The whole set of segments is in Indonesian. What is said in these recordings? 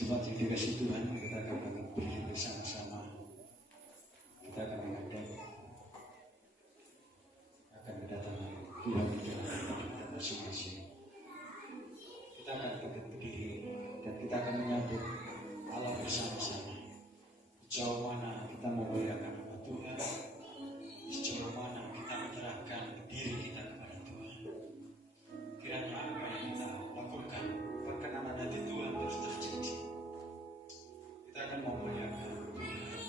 Jemaat yang dikasih Tuhan, kita akan berdiri bersama-sama. Kita akan menghadap, akan kedatangan Tuhan di dalam hidup kita masing-masing. Kita akan berdiri dan kita akan menyambut Allah bersama-sama. Sejauh mana kita memuliakan nama Tuhan, sejauh mana kita menyerahkan diri kita kepada Tuhan. Kiranya apa yang kita lakukan perkenanan hati Tuhan terus terjadi. Kita akan memuliakan Tuhan.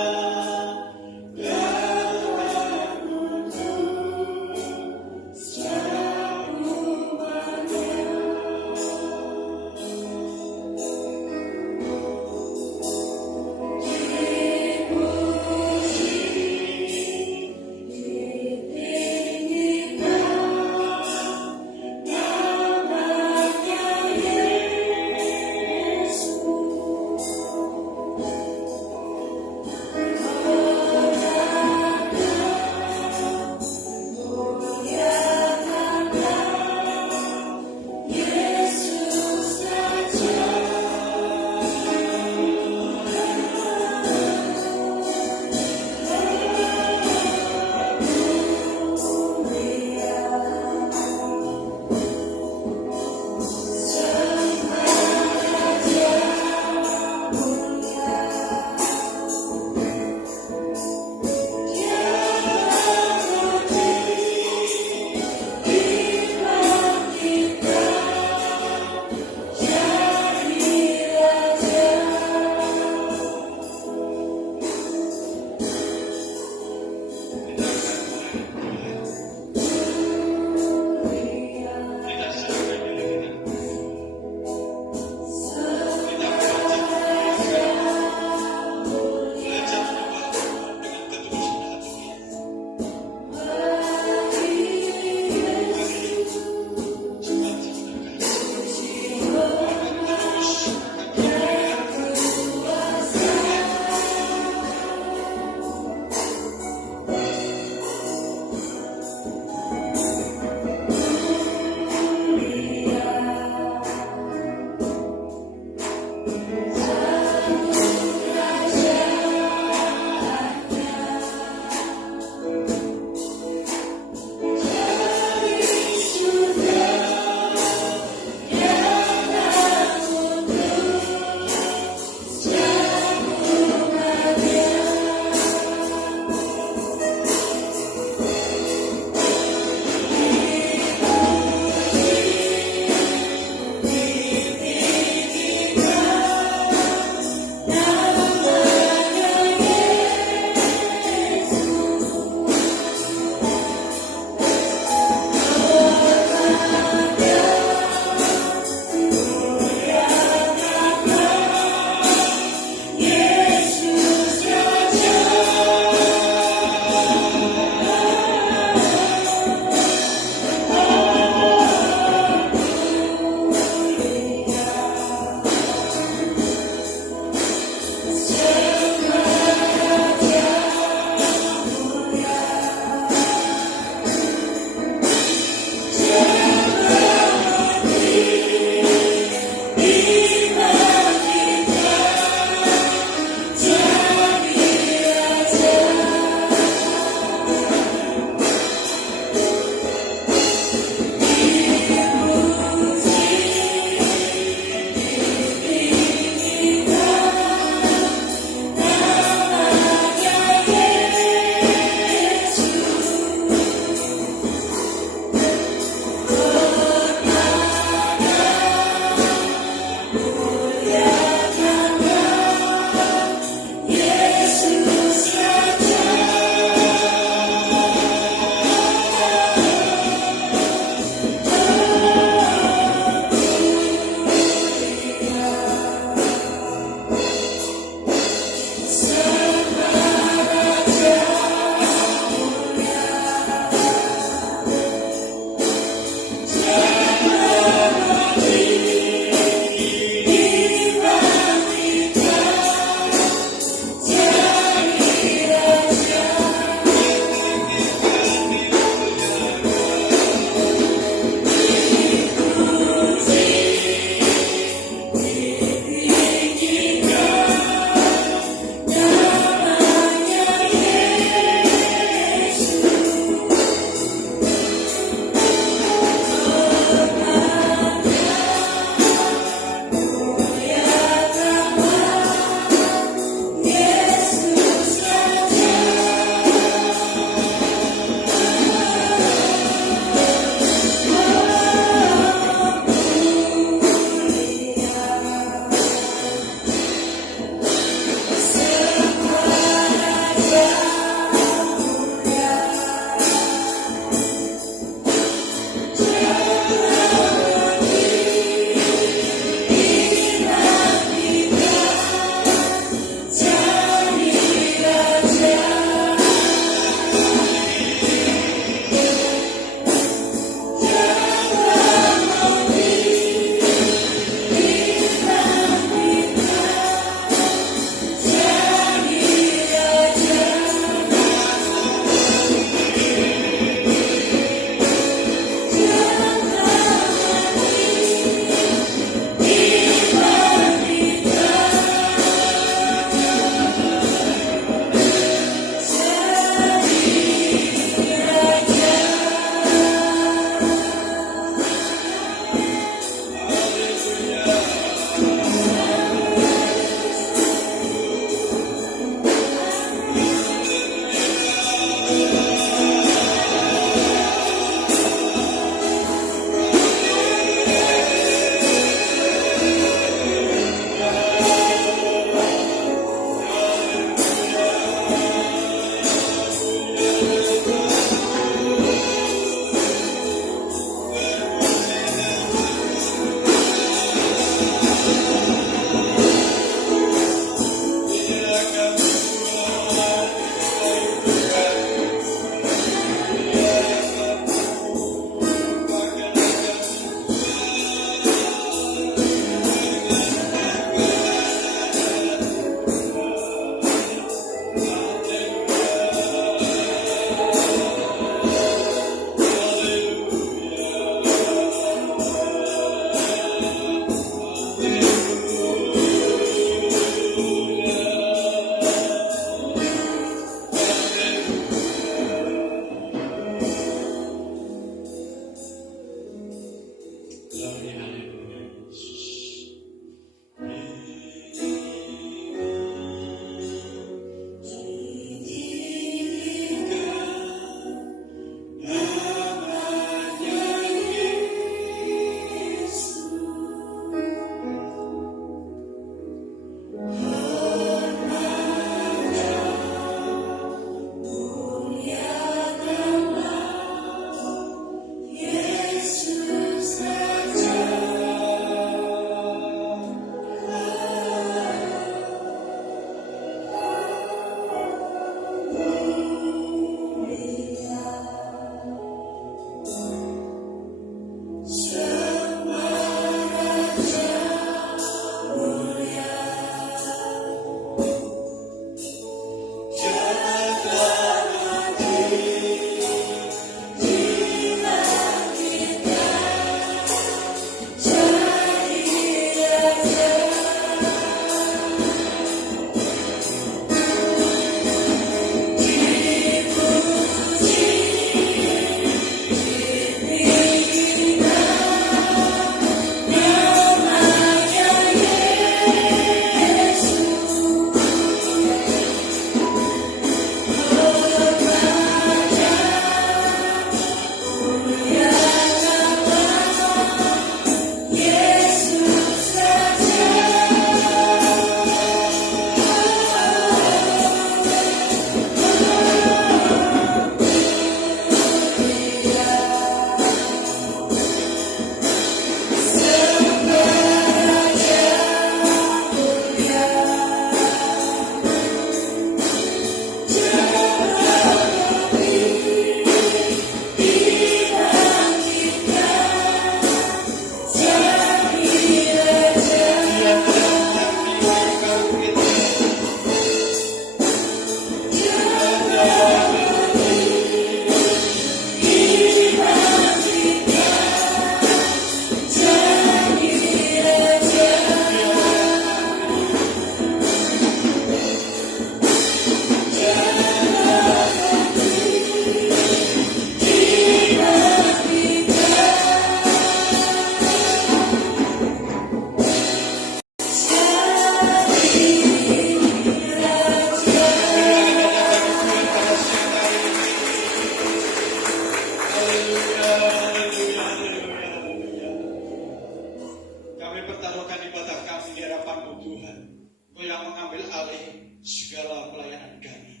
Engkau yang mengambil alih segala pelayanan kami.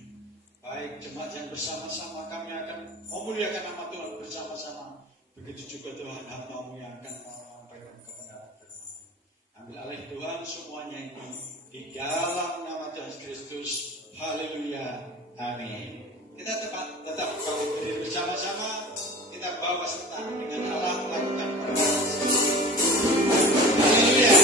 Baik jemaat yang bersama-sama kami akan memuliakan nama Tuhan bersama-sama. Begitu juga Tuhan hamba-Mu yang akan menyampaikan kebenaran firman. Ambil alih Tuhan semuanya ini di dalam nama Tuhan Kristus. Haleluya. Amin. Kita tetap berdiri bersama-sama. Kita bawa serta dengan Allah melakukan perbuatan. Haleluya.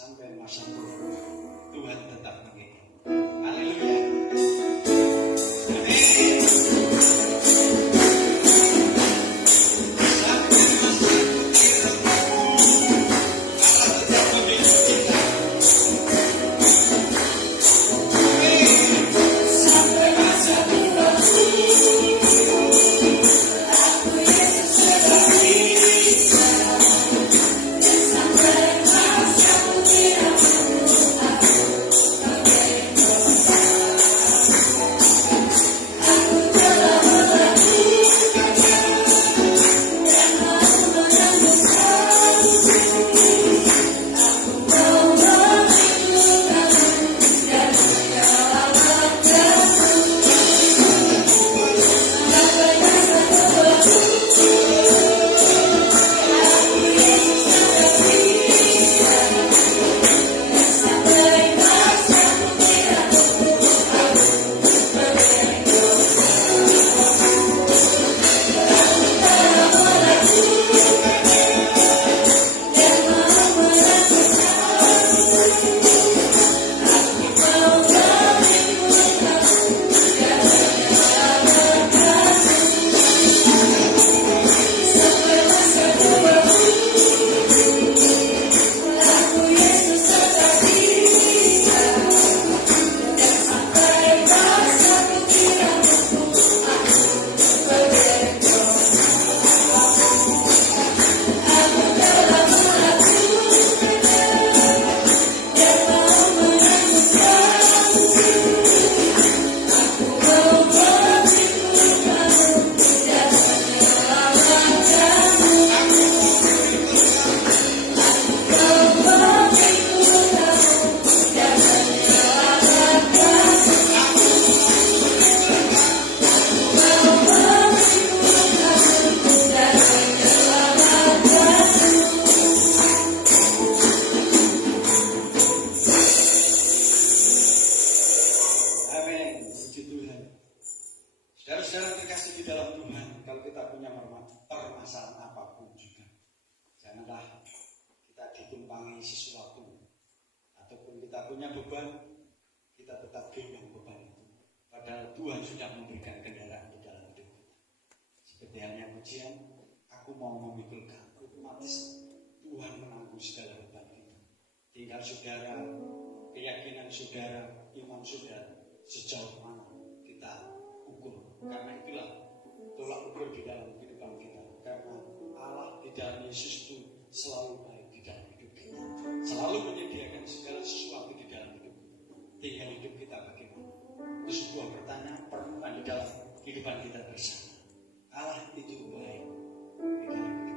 Sampai masa tua Tuhan tetap begitu. Haleluya. Amin. Sampai masa tua Allah tetap begitu kita. permasalahan apapun juga. Janganlah kita ditumpangi sesuatu ataupun kita punya beban, kita tetap gendong beban itu. Padahal Tuhan sudah memberikan kendaraan di dalam hidup kita. Seperti halnya pujian, aku mau memikul kamu, otomatis Tuhan menanggung segala beban kita. Tinggal saudara, keyakinan saudara, iman saudara, sejauh mana kita ukur. Karena itulah tolak ukur di dalam kehidupan kita. Karena Allah di dalam Yesus itu selalu baik di dalam hidup kita, selalu menyediakan segala sesuatu di dalam hidup kita. Tinggal hidup kita bagaimana. Itu sebuah pertanyaan perlukan di dalam kehidupan kita bersama. Allah itu baik di dalam kehidupan kita.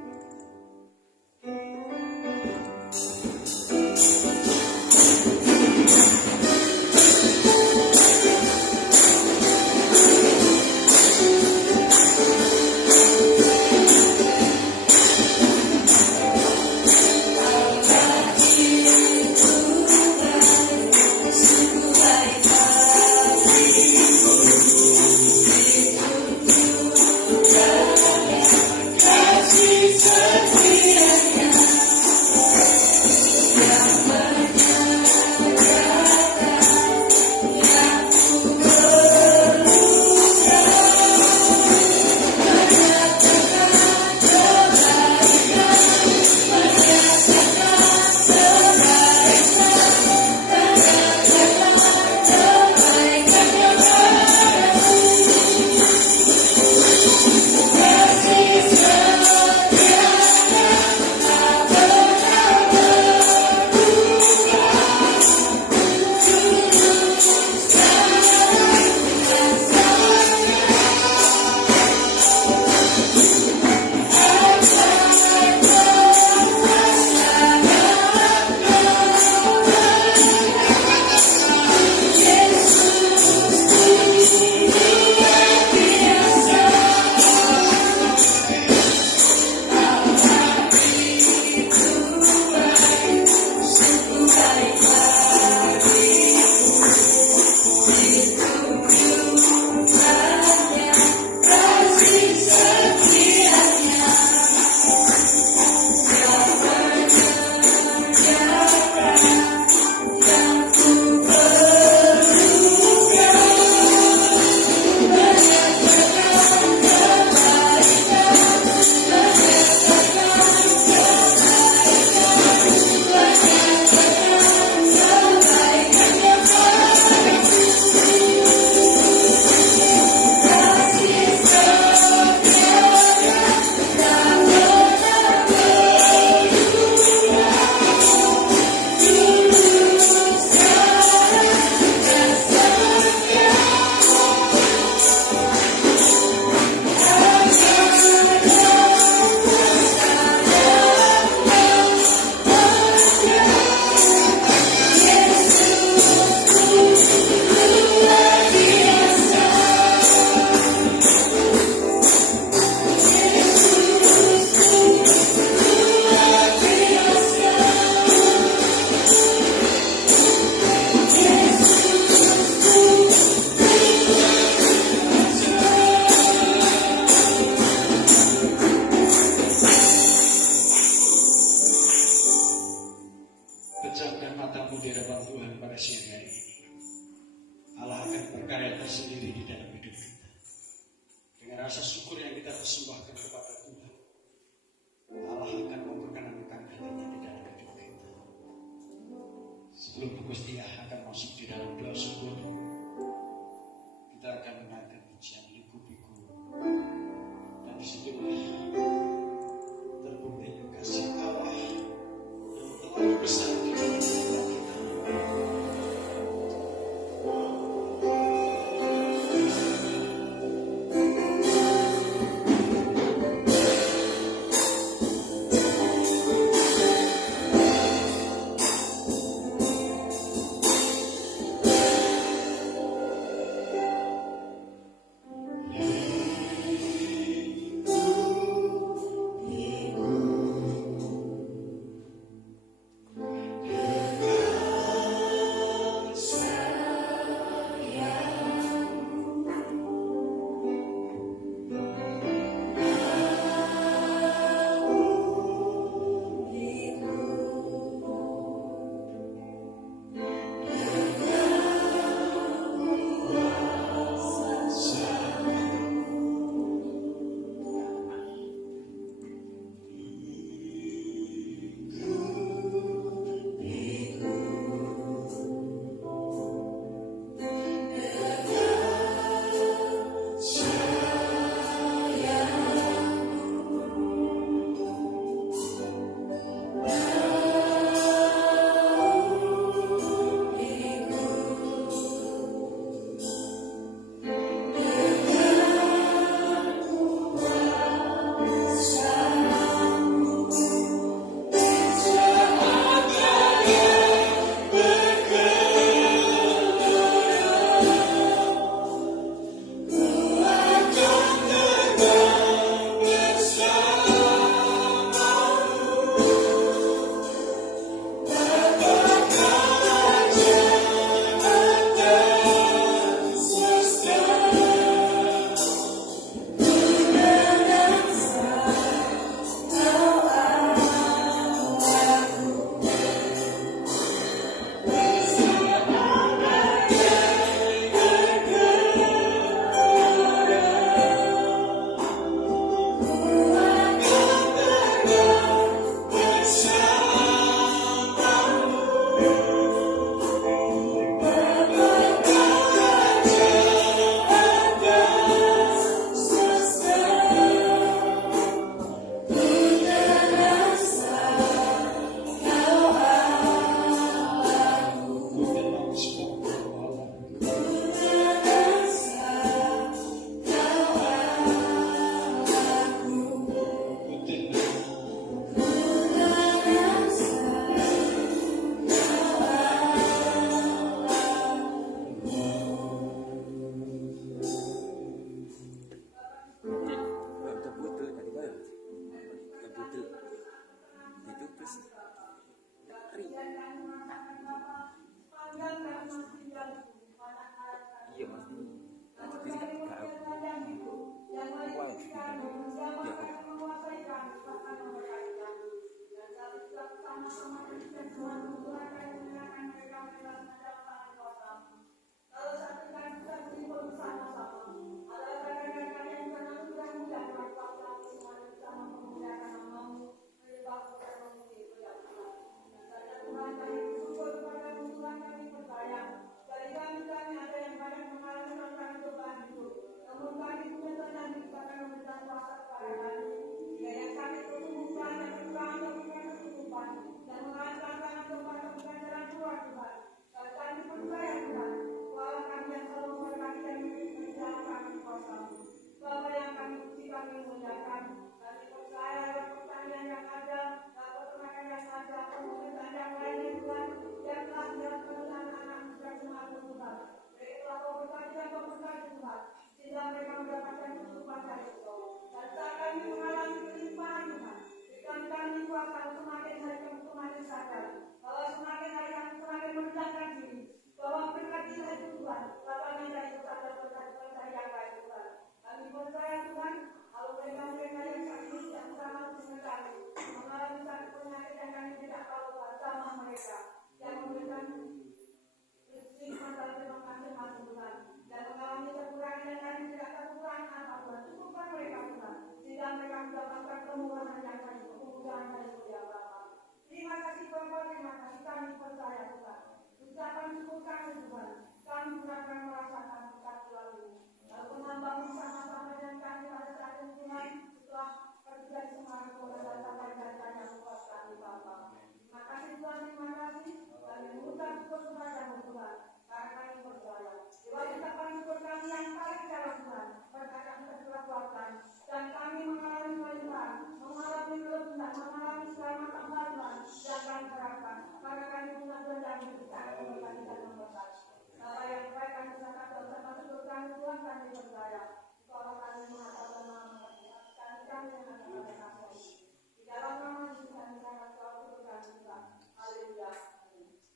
lagi di dalam ya Bapak.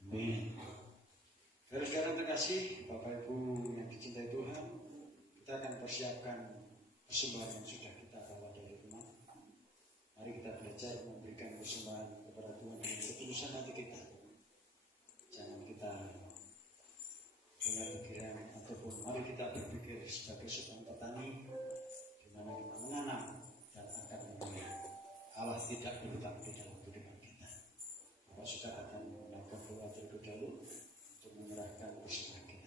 Amin. Saudara-saudara terkasih, Bapak Ibu yang dicintai Tuhan, kita akan persiapkan persembahan yang sudah kita bawa dari rumah. Mari kita belajar memberikan persembahan kepada Tuhan dengan ketulusan hati kita. Jangan kita dengan pikiran ataupun mari kita berpikir sebagai seorang petani di mana kita menanam dan akan menuai. Allah tidak berhutang di dalam kehidupan kita. Maka sudah akan melakukan doa terlebih dahulu untuk menyerahkan persembahan kita.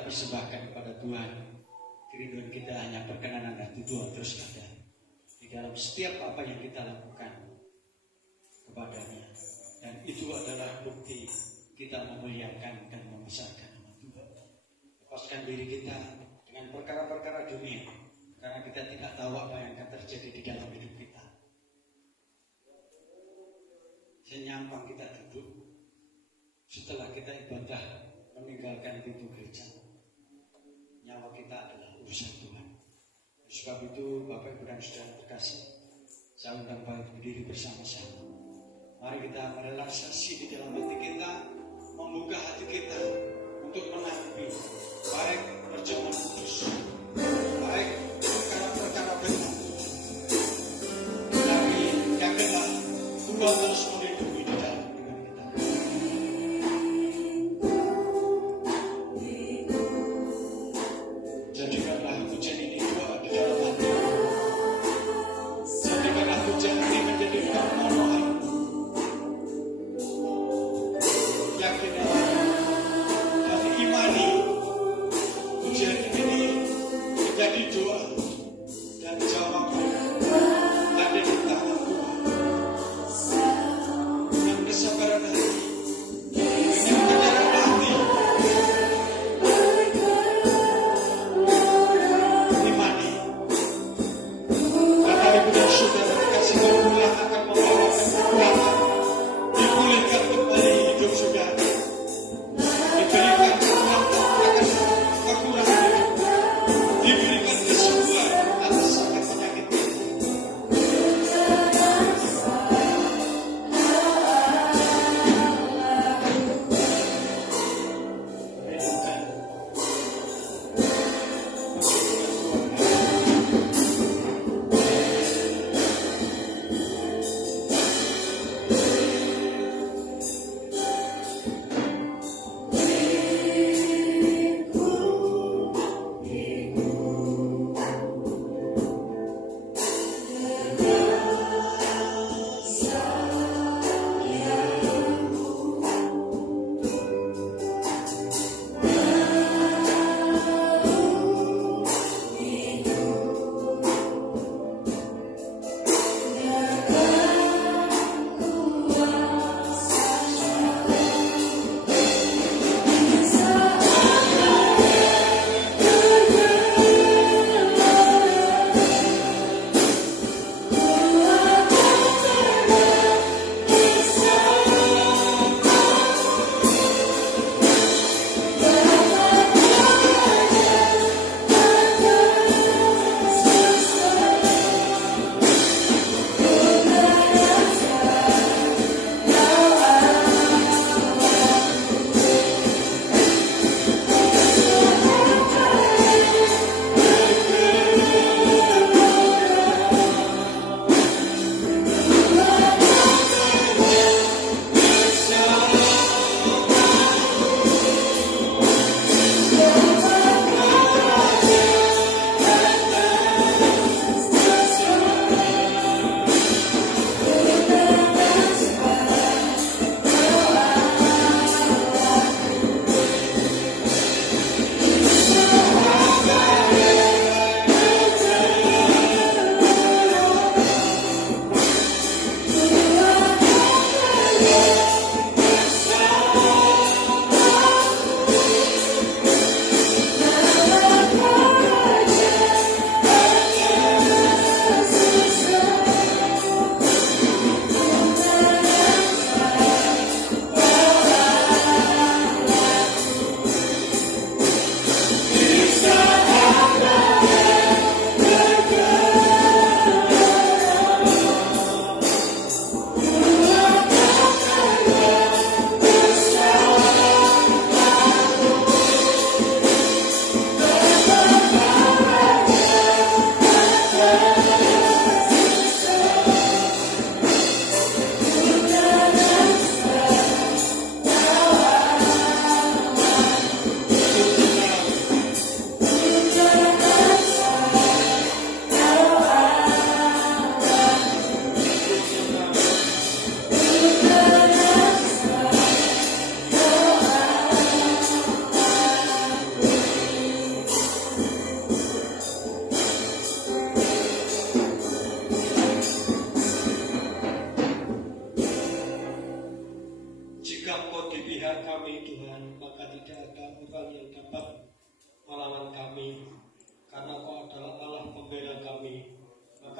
kita persembahkan kepada Tuhan. Kerinduan kita hanya perkenanan hati Tuhan terus ada di dalam setiap apa yang kita lakukan kepadanya. Dan itu adalah bukti kita memuliakan dan membesarkan nama Tuhan. Lepaskan diri kita dengan perkara-perkara dunia, karena kita tidak tahu apa yang akan terjadi di dalam hidup kita. Senyampang kita duduk setelah kita ibadah meninggalkan pintu gereja. Nyawa kita adalah urusan Tuhan. Sebab itu Bapak Ibu dan Saudara terkasih, saya undang Bapak berdiri bersama-sama. Mari kita merelaksasi di dalam hati kita, membuka hati kita untuk menanggapi baik perjamuan kudus, baik perkara-perkara benar dari yang benar. Tuhan terus melindungi di dalam kehidupan kita. Jadikanlah hujan ini doa di dalam hati. Jadikanlah hujan ini menjadi permohonan. Yakinlah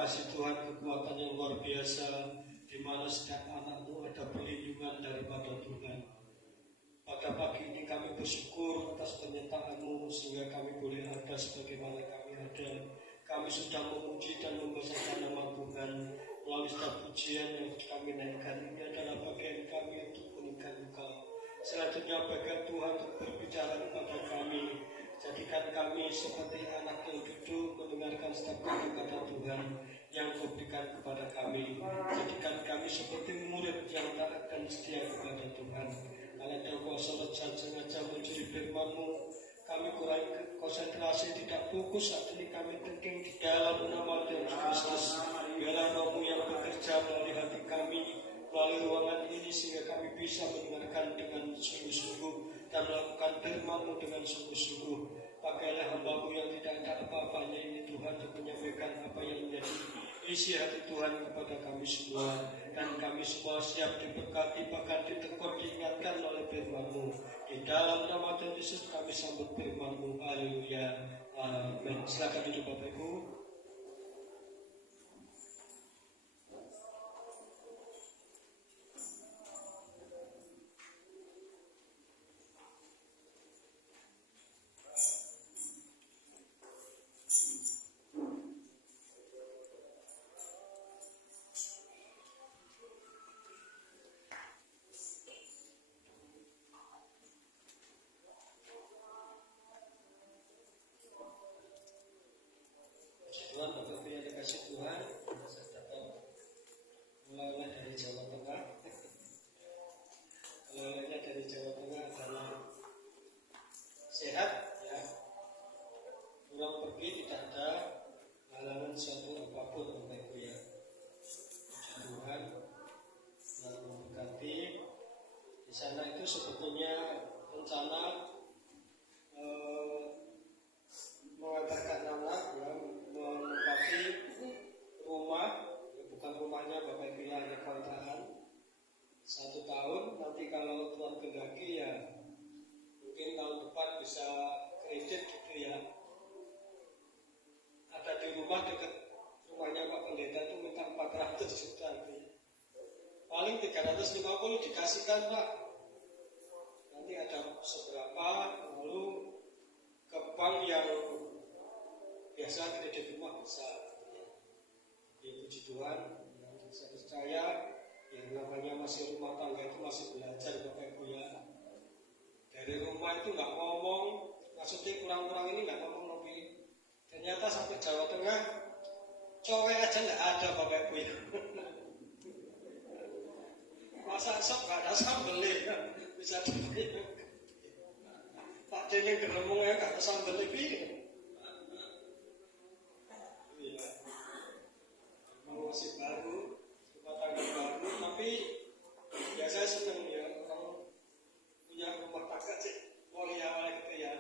kasih Tuhan kekuatan yang luar biasa, di mana setiap anak itu ada perlindungan daripada Tuhan. Pada pagi ini kami bersyukur atas penyertaan-Mu sehingga kami boleh ada sebagaimana kami ada. Kami sudah memuji dan membesarkan nama Tuhan melalui setiap pujian yang kami naikkan. Ini adalah bagian kami untuk meninggikan Engkau. Selanjutnya bagian Tuhan untuk berbicara kepada kami. Jadikan kami seperti anak yang duduk mendengarkan setiap kata-kata Tuhan yang Kau berikan kepada kami. Jadikan kami seperti murid yang taat dan setia kepada Tuhan. Kalau Kau kuasa dan sengaja mencuri firman-Mu, kami kurang konsentrasi, tidak fokus saat ini kami thinking di dalam nama Tuhan Kristus. Biarlah Roh-Mu yang bekerja melalui hati kami, melalui ruangan ini sehingga kami bisa mendengarkan dengan sungguh-sungguh dan melakukan firman-Mu dengan sungguh-sungguh. Pakailah hamba-Mu yang tidak ada apa-apanya ini Tuhan untuk menyampaikan apa yang menjadi isi hati Tuhan kepada kami semua. Dan kami semua siap diberkati, bahkan ditegur, diingatkan oleh firman-Mu. Di dalam nama Tuhan Yesus kami sambut firman-Mu. Haleluya. Amin. Silakan duduk Bapak Ibu. Tuhan, Bapak Ibu yang dikasih Tuhan, saya datang mulailah dari Jawa Tengah. Mulainya dari Jawa Tengah adalah sehat, ya. Pulang pergi tidak ada halangan suatu apapun, Bapak Ibu ya. Puji Tuhan, Tuhan memberkati. Di sana itu sebetulnya rencana mengantarkan anak ya, menempati rumah, ya, bukan rumahnya Bapak Ibu hanya kontrakan 1 tahun. Nanti kalau Tuhan kehendaki ya mungkin tahun depan bisa kredit gitu ya. Ada di rumah dekat rumahnya Pak Pendeta itu minta 400 juta gitu ya. Paling 350 dikasihkan Pak. Nanti ada seberapa lalu ke bank yang biasa kredit rumah bisa. Ya puji Tuhan, saya percaya yang namanya masih rumah tangga itu masih belajar Bapak Ibu ya. Dari rumah itu nggak ngomong, maksudnya kurang-kurang ini nggak ngomong lebih. Ternyata sampai Jawa Tengah, cowek aja nggak ada Bapak Ibu ya. Masa sok nggak ada sambel ya, bisa dipilih. Pak Dene geremungnya nggak ada sambel lagi. Masih baru, rumah tangga baru, tapi ya saya senang ya orang punya rumah tangga sih, awal gitu ya.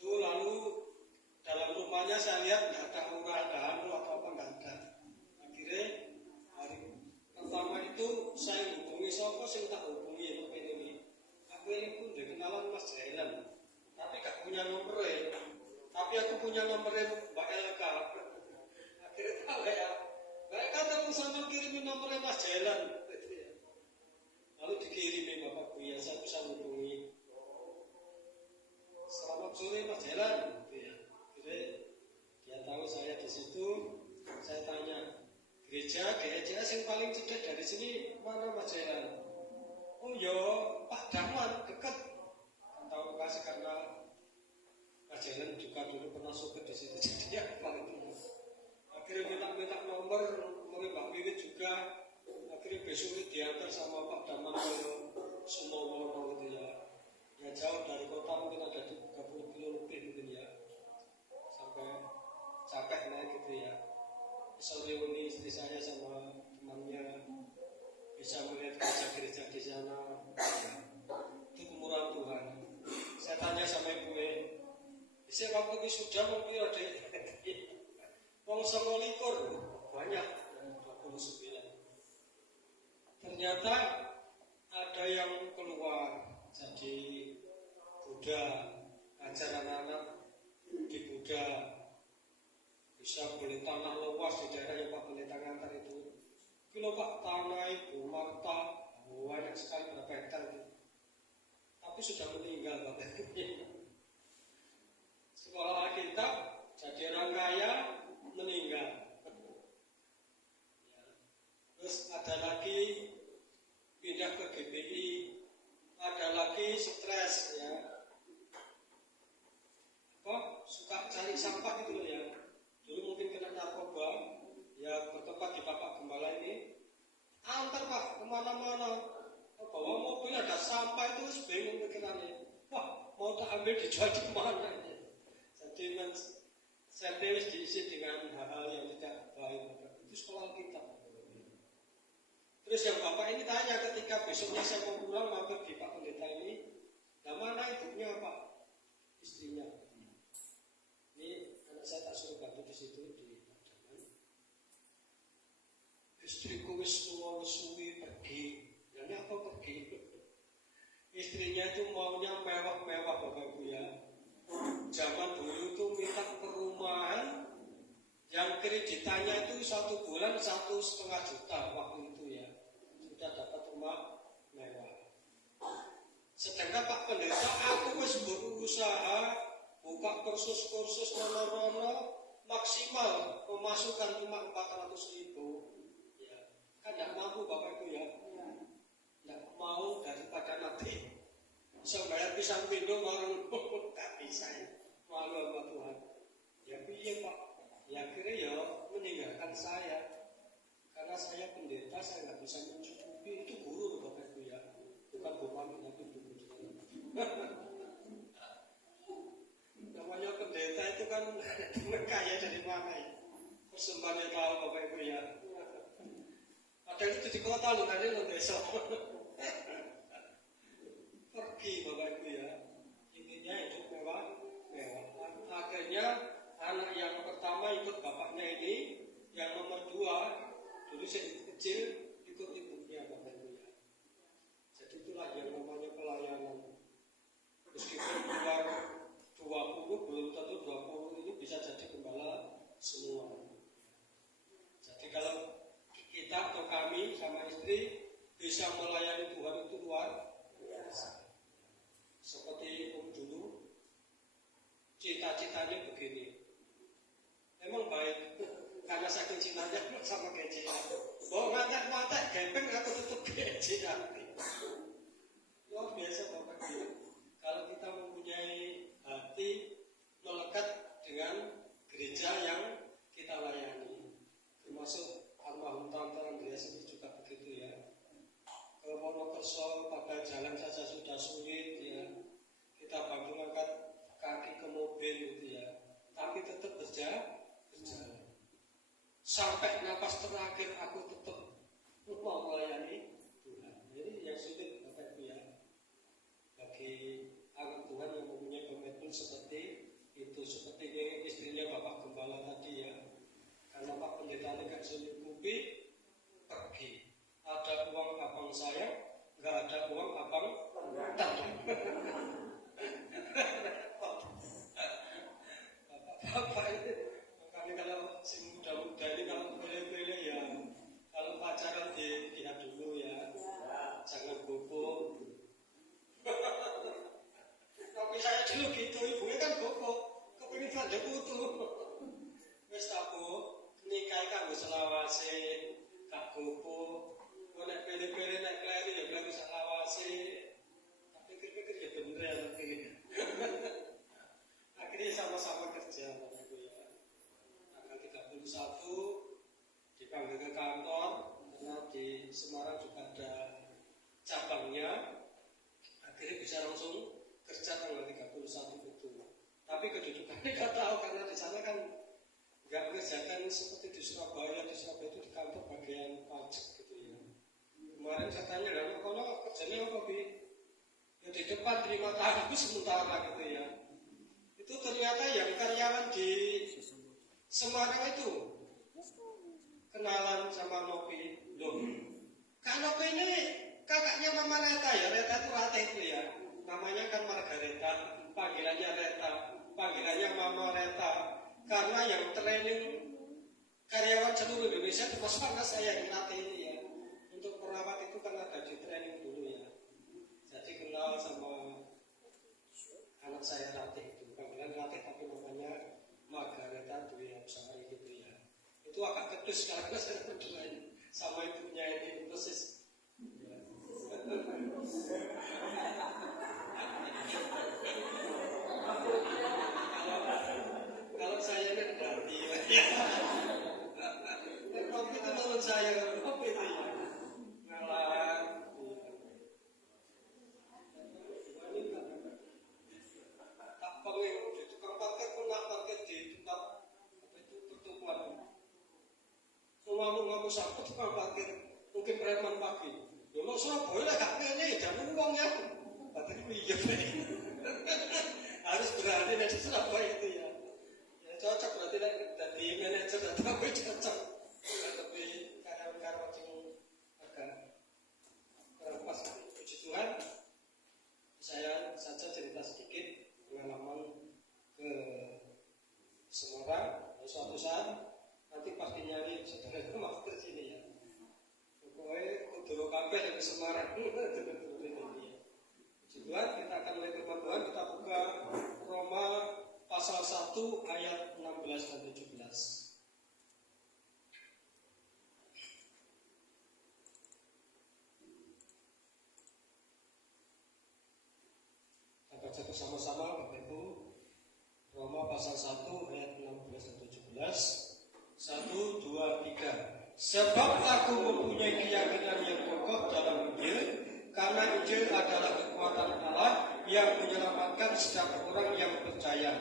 Itu lalu dalam rumahnya saya lihat nggak ada unggahan atau apa, nggak ada. Akhirnya hari pertama itu saya hubungi siapa sih, tak hubungi apa ini. Aku ini pun udah kenalan Mas Jailan, tapi gak punya nomornya. Tapi aku punya nomornya Mbak Elka. Akhirnya tahu ya, mereka terus sama kirimin nomornya Mas Jailan. Lalu dikirimi Bapak Bu ya, saya bisa hubungi. Selamat sore Mas Jailan. Jadi dia tahu saya di situ. Saya tanya, gereja yang paling dekat dari sini mana Mas Jailan? Oh yo, Pak Darman dekat. Tahu kasih karena Mas Jailan juga dulu pernah suka di situ, jadi ya paling dekat. Akhirnya minta nomor Mbak Wiwit juga. Akhirnya besok diantar sama Pak Daman ke Sumono gitu ya. Ya jauh dari kota, mungkin ada 30 kilo lebih mungkin ya. Sampai capek naik gitu ya. Bisa reuni istri saya sama temannya, bisa melihat gereja-gereja di sana. Ya. Itu kemurahan Tuhan. Saya tanya sama ibu, bisa waktu ini sudah mungkin ada Wong 29 banyak, 29. Ternyata ada yang keluar jadi Buddha, ajar anak-anak di Buddha. Di bisa beli tanah luas di daerah yang Pak Pendeta ngantar itu. Kilo Pak tanah Ibu Marta banyak sekali berapa hektar itu. Tapi sudah meninggal Bapak. Sekolah kita jadi orang kaya meninggal. Terus ada lagi pindah ke GPI, ada lagi stres ya. Kok suka cari sampah gitu loh ya. Dulu mungkin kena narkoba, ya bertempat di Bapak Gembala ini. Antar Pak kemana-mana, bawa mobil ada sampah itu bingung pikirannya. Wah mau tak ambil dijual di mana? Jadi saya diisi dengan hal-hal yang tidak baik. Itu sekolah kita. Terus yang Bapak ini tanya ketika besoknya saya mau pulang mampir di Pak Pendeta ini, nah mana ibunya Pak? Istrinya. Ini anak saya tak suruh bantu di situ di Padangan. Istriku wis suwi pergi. Dan apa pergi? Istrinya itu maunya mewah-mewah Bapak Ibu ya. Zaman dulu itu minta perumahan yang kreditannya itu 1 bulan 1,5 juta waktu itu ya. Sudah dapat rumah mewah. Sedangkan Pak Pendeta aku wis berusaha buka kursus-kursus nono-nono maksimal memasukkan cuma 400.000 ya. Kan tidak mampu Bapak Ibu ya. Tidak mau daripada nanti bisa bayar pisang pindu orang tak bisa ya. Malu sama Tuhan. Ya piye Pak? Ya akhirnya ya meninggalkan saya. Karena saya pendeta, saya nggak bisa mencukupi. Itu guru loh Bapak Ibu ya. Bukan bupati tapi guru. Namanya pendeta itu kan kaya dari mana ya? Persembahan tahu Bapak Ibu ya. Ada itu di kota loh, nanti loh desa. Pergi Bapak Ibu ya. Intinya hidup mewah. Akhirnya anak yang pertama ikut bapaknya ini, yang nomor 2 dulu saya kecil ikut ibunya Bapak Ibu ya. Jadi itulah yang namanya pelayanan. Meskipun keluar 20 belum tentu 20 ini bisa jadi gembala semua. Jadi kalau kita atau kami sama istri bisa melayani Tuhan itu luar biasa. Seperti dulu cita-citanya begini. Memang baik karena saking cintanya sama gaji aku. Bawa ngatek-ngatek gepeng aku tutup gaji nanti. Luar biasa Bapak Ibu. Kalau kita mempunyai hati melekat dengan gereja yang kita layani, termasuk almarhum Tante Andreas ini juga begitu ya. Ke Wonokerso pada jalan saja sudah sulit ya. Kita bantu angkat kaki ke mobil gitu ya. Tapi tetap berjalan. Sampai napas terakhir aku tetap mau melayani Tuhan. Jadi yang sulit Bapak Ibu ya. Bagi anak Tuhan yang mempunyai komitmen seperti itu, seperti ini istrinya Bapak Gembala tadi ya. Karena Pak Pendeta ini gak cukupi, pergi. Ada uang abang saya, gak ada uang abang tanda. Bapak ini, makanya kalau si muda-muda ini kalau pilih-pilih ya, kalau pacaran lihat dulu ya, jangan gopo. Tapi saya dulu gitu, ibunya kan gopo, kepingin saja putu. Wes aku nikahi kan gue selawase, kak gopo, gue naik pilih-pilih naik kelari ya kelari selawase. Tapi pikir-pikir ya bener ya nanti. Akhirnya sama-sama kerja Bapak Ibu ya. Tanggal 31 dipanggil ke kantor karena di Semarang juga ada cabangnya. Akhirnya bisa langsung kerja tanggal 31 itu. Tapi kedudukannya nggak tahu karena di sana kan nggak mengerjakan seperti di Surabaya. Di Surabaya itu di kantor bagian pajak gitu ya. Kemarin saya tanya lah, kalau kerjanya apa Bi? Ya di depan terima tamu sementara gitu ya. Itu ternyata yang karyawan di Semarang itu kenalan sama Nopi. Loh, Kak Nopi ini kakaknya Mama Reta ya. Reta itu Rata itu ya. Namanya kan Margareta, panggilannya Reta, panggilannya Mama Reta. Karena yang training karyawan seluruh Indonesia termasuk anak saya yang latih ini ya. Untuk perawat itu kan ada di training dulu ya. Jadi kenal sama anak saya latih itu. Panggilan latih tapi namanya Margareta Dwi Absari gitu ya. Itu agak kedus karena saya berdua ini sama ibunya ini persis. Ya. Kalau saya ini berarti ya. Kopi itu menurut saya kopi itu ya. Ngalah. Tak pengen di tukang parkir pun nak parkir di tempat apa itu pertemuan. Semua ngaku sampai tukang parkir mungkin preman pagi. Ya mau Surabaya lah gak kene jangan uang ya. Berarti iya harus berani dari Surabaya itu ya. Ya cocok berarti dari manajer atau apa cocok. Tapi karyawan-karyawan yang agak kurang pas. Puji Tuhan, saya saja cerita sedikit pengalaman ke Semarang. Suatu saat nanti pasti nyari saudara rumah ke sini ya. Pokoknya kudu kabeh ke Semarang. Puji Tuhan, kita akan mulai firman Tuhan. Kita buka Roma pasal 1 ayat 16 dan 17. Kita baca bersama-sama Bapak Ibu. Roma pasal 1 ayat 16 dan 17. 1, 2, 3. Sebab aku mempunyai keyakinan yang kokoh dalam Injil, karena Injil adalah kekuatan Allah yang menyelamatkan setiap orang yang percaya.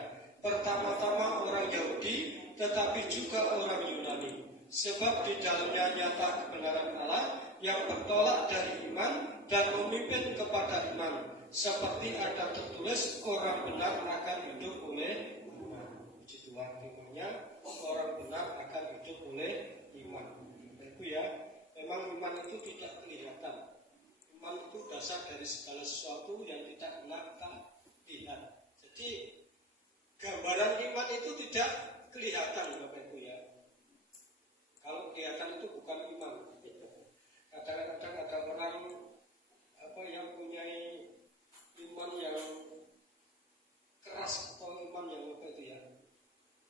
Pertama-tama orang Yahudi, tetapi juga orang Yunani. Sebab di dalamnya nyata kebenaran Allah yang bertolak dari iman dan memimpin kepada iman. Seperti ada tertulis, orang benar akan hidup oleh iman. Puji Tuhan, firman-Nya, orang benar akan hidup oleh iman. Itu ya, memang iman itu tidak kelihatan. Iman itu dasar dari segala sesuatu yang tidak pernah lihat. Jadi gambaran iman itu tidak kelihatan Bapak Ibu ya. Kalau kelihatan itu bukan iman. Kadang-kadang ada orang yang punya iman yang keras atau iman yang apa itu ya.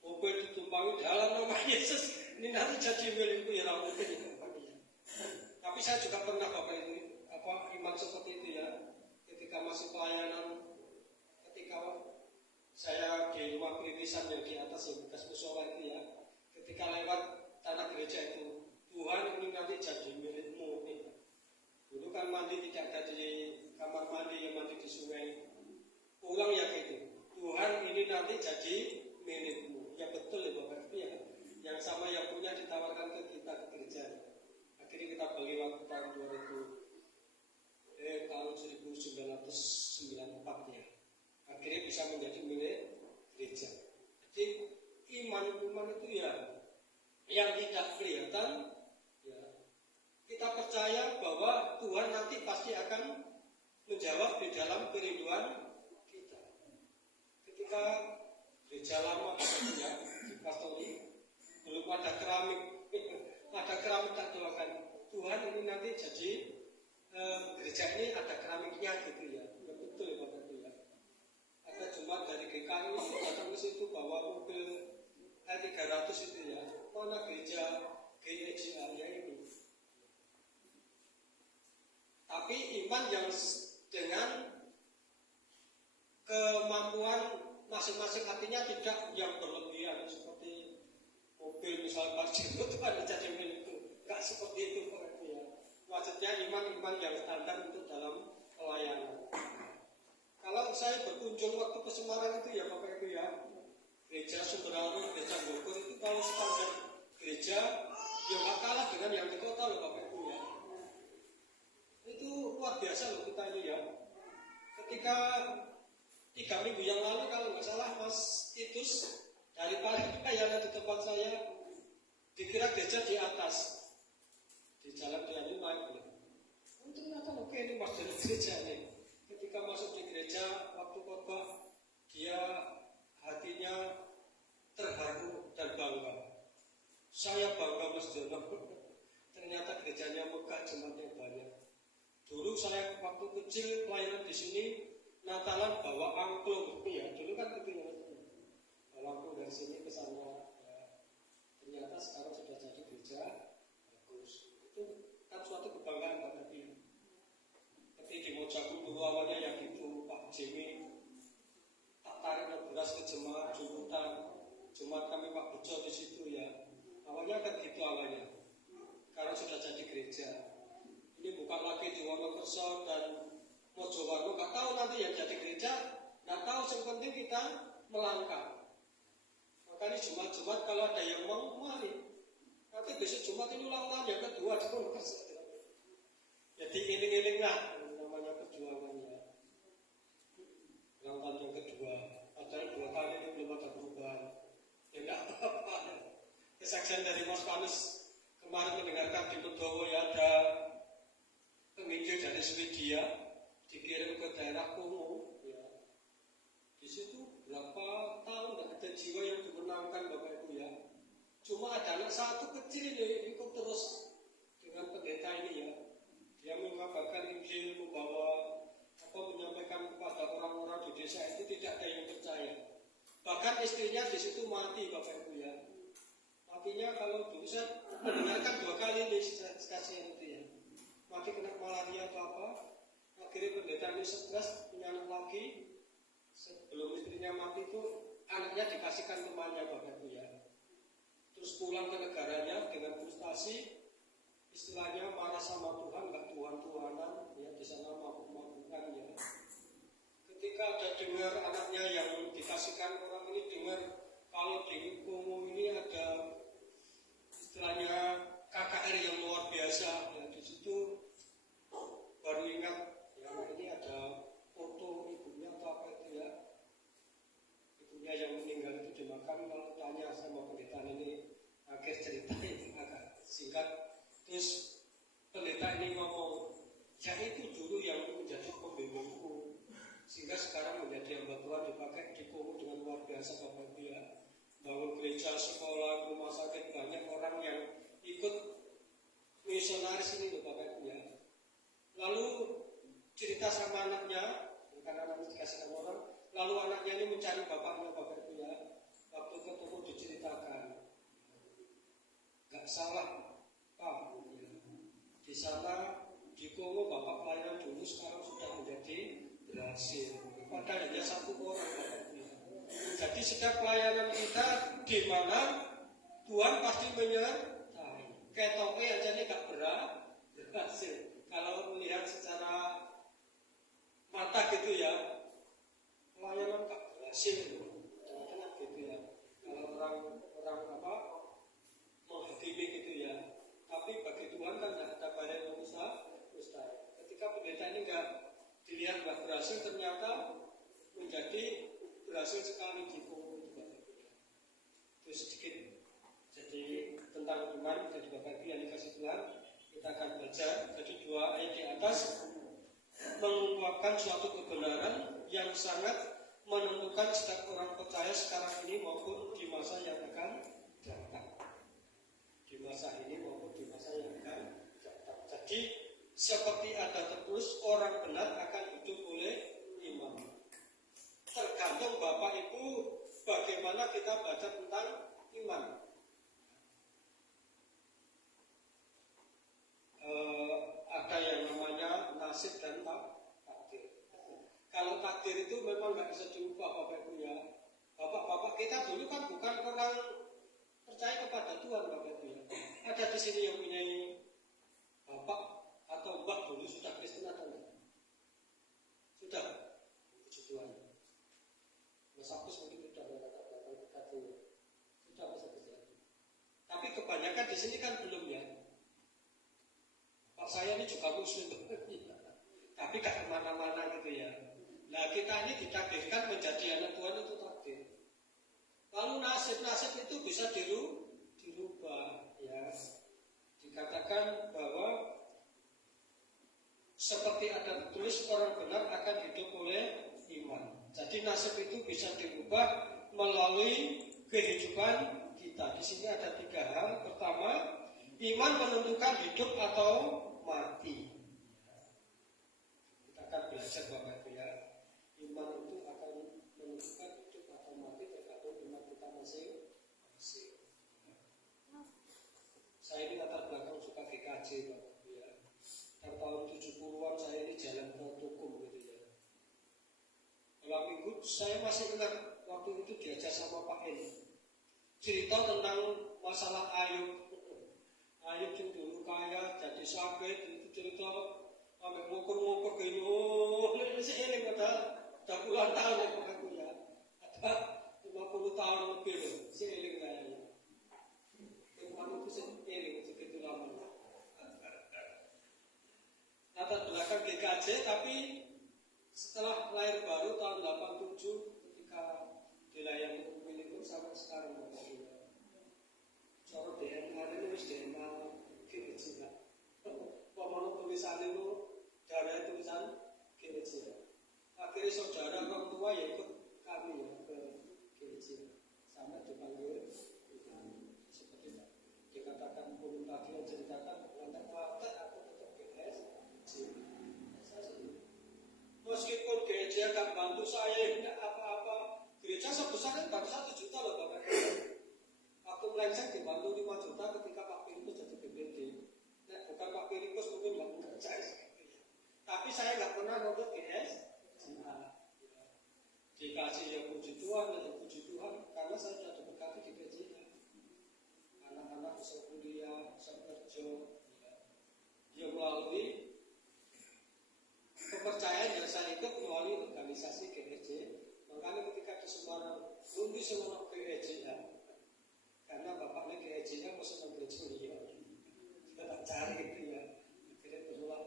Mobil ditumpangi dalam nama Yesus, ini nanti jadi milikku ya mungkin itu. Tapi saya juga pernah Bapak Ibu iman seperti itu ya. Ketika masuk pelayanan, ketika saya di rumah pelitisan yang di atas yang bekas musola itu ya, ketika lewat tanah gereja itu, Tuhan ini nanti jadi milikmu. Dulu kan mandi tidak ada di kamar mandi, yang mandi di sungai. Ulang ya gitu. Tuhan ini nanti jadi milikmu. Ya betul ya Bapak Ibu ya. Yang sama yang punya ditawarkan ke kita ke gereja. Akhirnya kita beli waktu tahun 1994 ya. Akhirnya bisa menjadi milik gereja. Jadi iman itu ya yang tidak kelihatan ya. Kita percaya bahwa Tuhan nanti pasti akan menjawab di dalam kerinduan kita. Ketika gereja lama ya, di Katolik belum ada keramik, tak doakan Tuhan ini nanti jadi gereja ini ada keramiknya gitu ya. Ya betul ya Bapak Ibu ya. Ada Jumat dari GKI datang ke situ bawa mobil L300 itu ya. Mana gereja GEJA ya ini. Tapi iman yang dengan kemampuan masing-masing artinya tidak yang berlebihan seperti mobil misalnya Pajero itu ada jadi milikku. Enggak seperti itu Pak Ibu ya. Maksudnya iman yang standar untuk dalam pelayanan. Kalau saya berkunjung waktu ke Semarang itu ya Bapak Ibu ya, gereja Sumberharu, gereja Bogor itu kalau standar gereja ya nggak kalah dengan yang di kota loh Bapak Ibu ya. Itu luar biasa loh kita ini ya. Ketika 3 minggu yang lalu kalau nggak salah Mas Titus dari pelayanan di tempat saya dikira gereja di atas di Jalan Dianu naik. Ternyata oke ini Mas dari gereja ini. Ketika masuk di gereja waktu khotbah dia hatinya terharu dan bangga. Saya bangga Mas Jono. Ternyata gerejanya megah, jemaatnya banyak. Dulu saya waktu kecil pelayanan di sini Natalan bawa angklung, ya dulu kan gitu ya. Bawa angklung dari sini ke sana. Ya. Ternyata sekarang sudah jadi gereja bagus. Itu kan suatu kebanggaan Pak Tadi. Tapi di Mojagung dulu awalnya ya gitu, Pak Jimmy tak tarik beras ke jemaat julutan. Jemaat kami Pak Bejo di situ ya. Awalnya kan gitu awalnya. Sekarang sudah jadi gereja. Ini bukan lagi di Wonokerso dan Mojowarno, nggak tahu nanti yang jadi gereja, nggak tahu, yang penting kita melangkah. Makanya Jumat-Jumat kalau ada yang mau, mari. Nanti besok Jumat ini ulang tahun yang kedua di Wonokerso. Jadi iling-iling lah namanya perjuangannya. Ulang tahun yang kedua, padahal 2 kali ini belum ada perubahan. Ya nggak apa-apa. Kesaksian dari Mas Panis kemarin mendengarkan di Mendowo ya, ada penginjil dari Swedia dikirim ke daerah Kongo ya. Di situ berapa tahun tidak ada jiwa yang dimenangkan Bapak Ibu ya. Cuma ada anak satu kecil ini ikut terus dengan pendeta ini ya. Dia mengabarkan Injil, menyampaikan kepada orang-orang di desa itu, tidak ada yang percaya. Bahkan istrinya di situ mati Bapak Ibu ya. Matinya kalau dulu saya mendengarkan 2 kali di kasihan itu ya. Mati kena malaria atau apa. Akhirnya pendeta ini stres, punya anak lagi. Sebelum istrinya mati itu anaknya dikasihkan temannya Bapak Ibu ya. Terus pulang ke negaranya dengan frustasi, istilahnya marah sama Tuhan, nggak Tuhan-Tuhanan ya, di sana mabuk-mabukan ya. Ketika ada dengar anaknya yang dikasihkan orang ini dengar kalau di Kongo ini ada istilahnya KKR yang luar biasa ya, di situ baru ingat ya, ini ada foto ibunya atau apa itu ya, ibunya yang meninggal itu dimakan. Kalau tanya sama pendeta ini, akhir cerita ini agak singkat. Terus pendeta ini ngomong, ya itu dulu yang menjadi pembimbingku, sehingga sekarang menjadi hamba Tuhan, dipakai di Kongo dengan luar biasa Bapak Ibu ya. Bangun gereja, sekolah, rumah sakit, banyak orang yang ikut misionaris ini loh Bapak Ibu ya. Lalu cerita sama anaknya, karena anaknya dikasih sama orang, lalu anaknya ini mencari bapaknya Bapak Ibu ya. Waktu ketemu diceritakan, gak salah Pak, di sana di Kongo Bapak pelayanan dulu, sekarang sudah menjadi berhasil. Padahal hanya 1 orang Bapak Ibu ya. Jadi setiap pelayanan kita di mana Tuhan pasti menyertai. Ketoknya aja ini gak berhasil. Kalau melihat secara mata gitu ya, pelayanan gak berhasil. Jangan gitu ya. Kalau orang apa menghakimi gitu ya. Tapi bagi Tuhan kan tidak ada barang yang mustahil. Ketika pendeta ini nggak dilihat nggak berhasil, ternyata menjadi berhasil sekali di Kongo itu Bapak Ibu. Itu sedikit jadi tentang iman dari Bapak Ibu yang dikasih Tuhan. Kita akan baca jadi 2 ayat di atas, mengungkapkan suatu kebenaran yang sangat menentukan setiap orang percaya sekarang ini maupun di masa yang akan datang. Di masa ini maupun di masa yang akan datang. Jadi seperti ada tertulis, orang benar akan hidup oleh iman. Tergantung Bapak Ibu bagaimana kita baca tentang iman. Ada yang namanya nasib dan takdir. Kalau takdir itu memang nggak bisa diubah Bapak Ibu ya. Bapak-bapak kita dulu kan bukan orang percaya kepada Tuhan Bapak Ibu ya. Ada di sini yang punya bapak atau mbak dulu sudah Kristen atau enggak? Sudah. Puji Tuhan. Mas Agus mungkin sudah sudah bisa Kristen. Tapi kebanyakan di sini kan belum ya. Pak saya ini juga Muslim, tapi gak kemana-mana gitu ya. Nah kita ini ditakdirkan menjadi anak Tuhan itu takdir. Lalu nasib itu bisa dirubah ya. Dikatakan bahwa seperti ada tulis, orang benar akan hidup oleh iman. Jadi nasib itu bisa dirubah melalui kehidupan kita. Di sini ada 3 hal. Pertama, iman menentukan hidup atau mati. Kita akan belajar Bapak Ibu ya. Iman itu akan menentukan hidup atau mati tergantung iman kita masing-masing. Saya ini latar belakang suka GKJ Bapak Ibu ya. Dan tahun 70-an saya ini jalan ke Tukum gitu ya. Malam minggu saya masih ingat waktu itu diajak sama Pak Eni cerita tentang masalah Ayub. Ayub yang dulu kaya jadi sakit itu cerita sampai ngukur-ngukur gini. Oh, ini seiring udah puluhan tahun ya Pak Ibu ya. Ada 50 tahun lebih loh, seiring kayaknya. Waktu itu seiring segitu lama. Latar belakang GKJ tapi setelah lahir baru tahun 87 ketika dilayani pemilik pun sampai sekarang Bapak Ibu. Soal DNA ini harus DNA GKJ. Pemana tulisan itu darah tulisan GKJ. Akhirnya saudara orang tua ya ikut kami ya ke GKJ sampai dipanggil seperti dikatakan pun tadi yang ceritakan lantai aku tetap GKJ. Meskipun gereja akan bantu saya, tidak apa-apa. Gereja sebesar kan baru 1 juta loh Bapak Ibu. Waktu melenceng dibantu 5 juta ketika Pak Filipus jadi BPD. Nah, bukan Pak Filipus mungkin nggak percaya. Tapi saya nggak pernah nonton GS. Dikasih yang puji Tuhan, yang puji Tuhan, karena saya sudah diberkati di gereja. Anak-anak bisa kuliah, bisa kerja, ya melalui kepercayaan yang saya ikut melalui organisasi GRJ. Makanya ketika di Semarang Lumbi Semarang GRJ ya. Karena bapaknya GRJ-nya masih menggereja dia. Kita tak cari gitu ya. Akhirnya berulah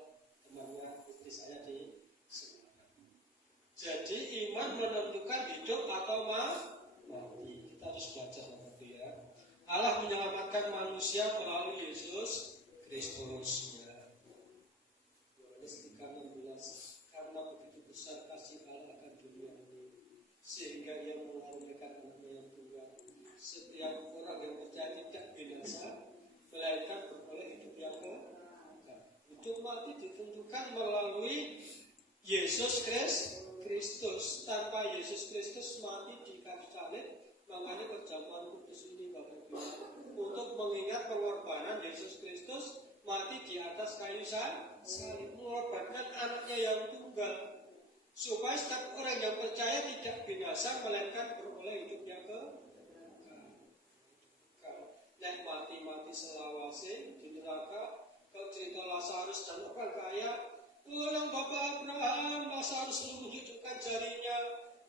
temannya putri saya di Semarang. Jadi iman menentukan hidup atau mati. Kita harus belajar begitu ya. Allah menyelamatkan manusia melalui Yesus Kristus. Karena begitu besar kasih Allah akan dunia ini sehingga ia mengaruniakan anaknya yang tunggal. Setiap orang yang percaya tidak binasa melainkan beroleh hidup yang kekal. Hidup mati ditentukan melalui Yesus Kristus. Tanpa Yesus Kristus mati di kayu salib, makanya perjamuan kudus ini Bapak Ibu untuk mengingat pengorbanan Yesus Kristus mati di atas kayu salib, mengorbankan anaknya yang tunggal supaya setiap orang yang percaya tidak binasa melainkan beroleh hidup yang kekal. Nek mati selawase di neraka. Kalau cerita Lazarus dan orang kaya, tolong Bapak Abraham, Lazarus menunjukkan jarinya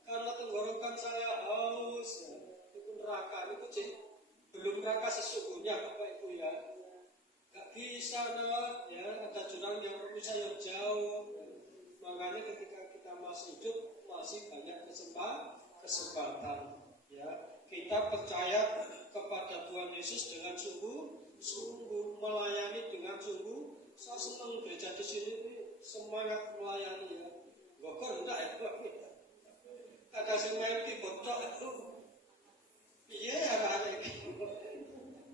karena tenggorokan saya haus. Itu neraka, itu belum neraka sesungguhnya Bapak Ibu ya. Gak bisa nak, ya ada jurang yang berpisah yang jauh. Makanya ketika kita masih hidup masih banyak kesempatan. Ya, kita percaya kepada Tuhan Yesus dengan sungguh melayani dengan sungguh. Saya senang gereja di sini semangat melayani ya. Gak enggak ya. Ada semuanya di bocor itu. Iya ada ini.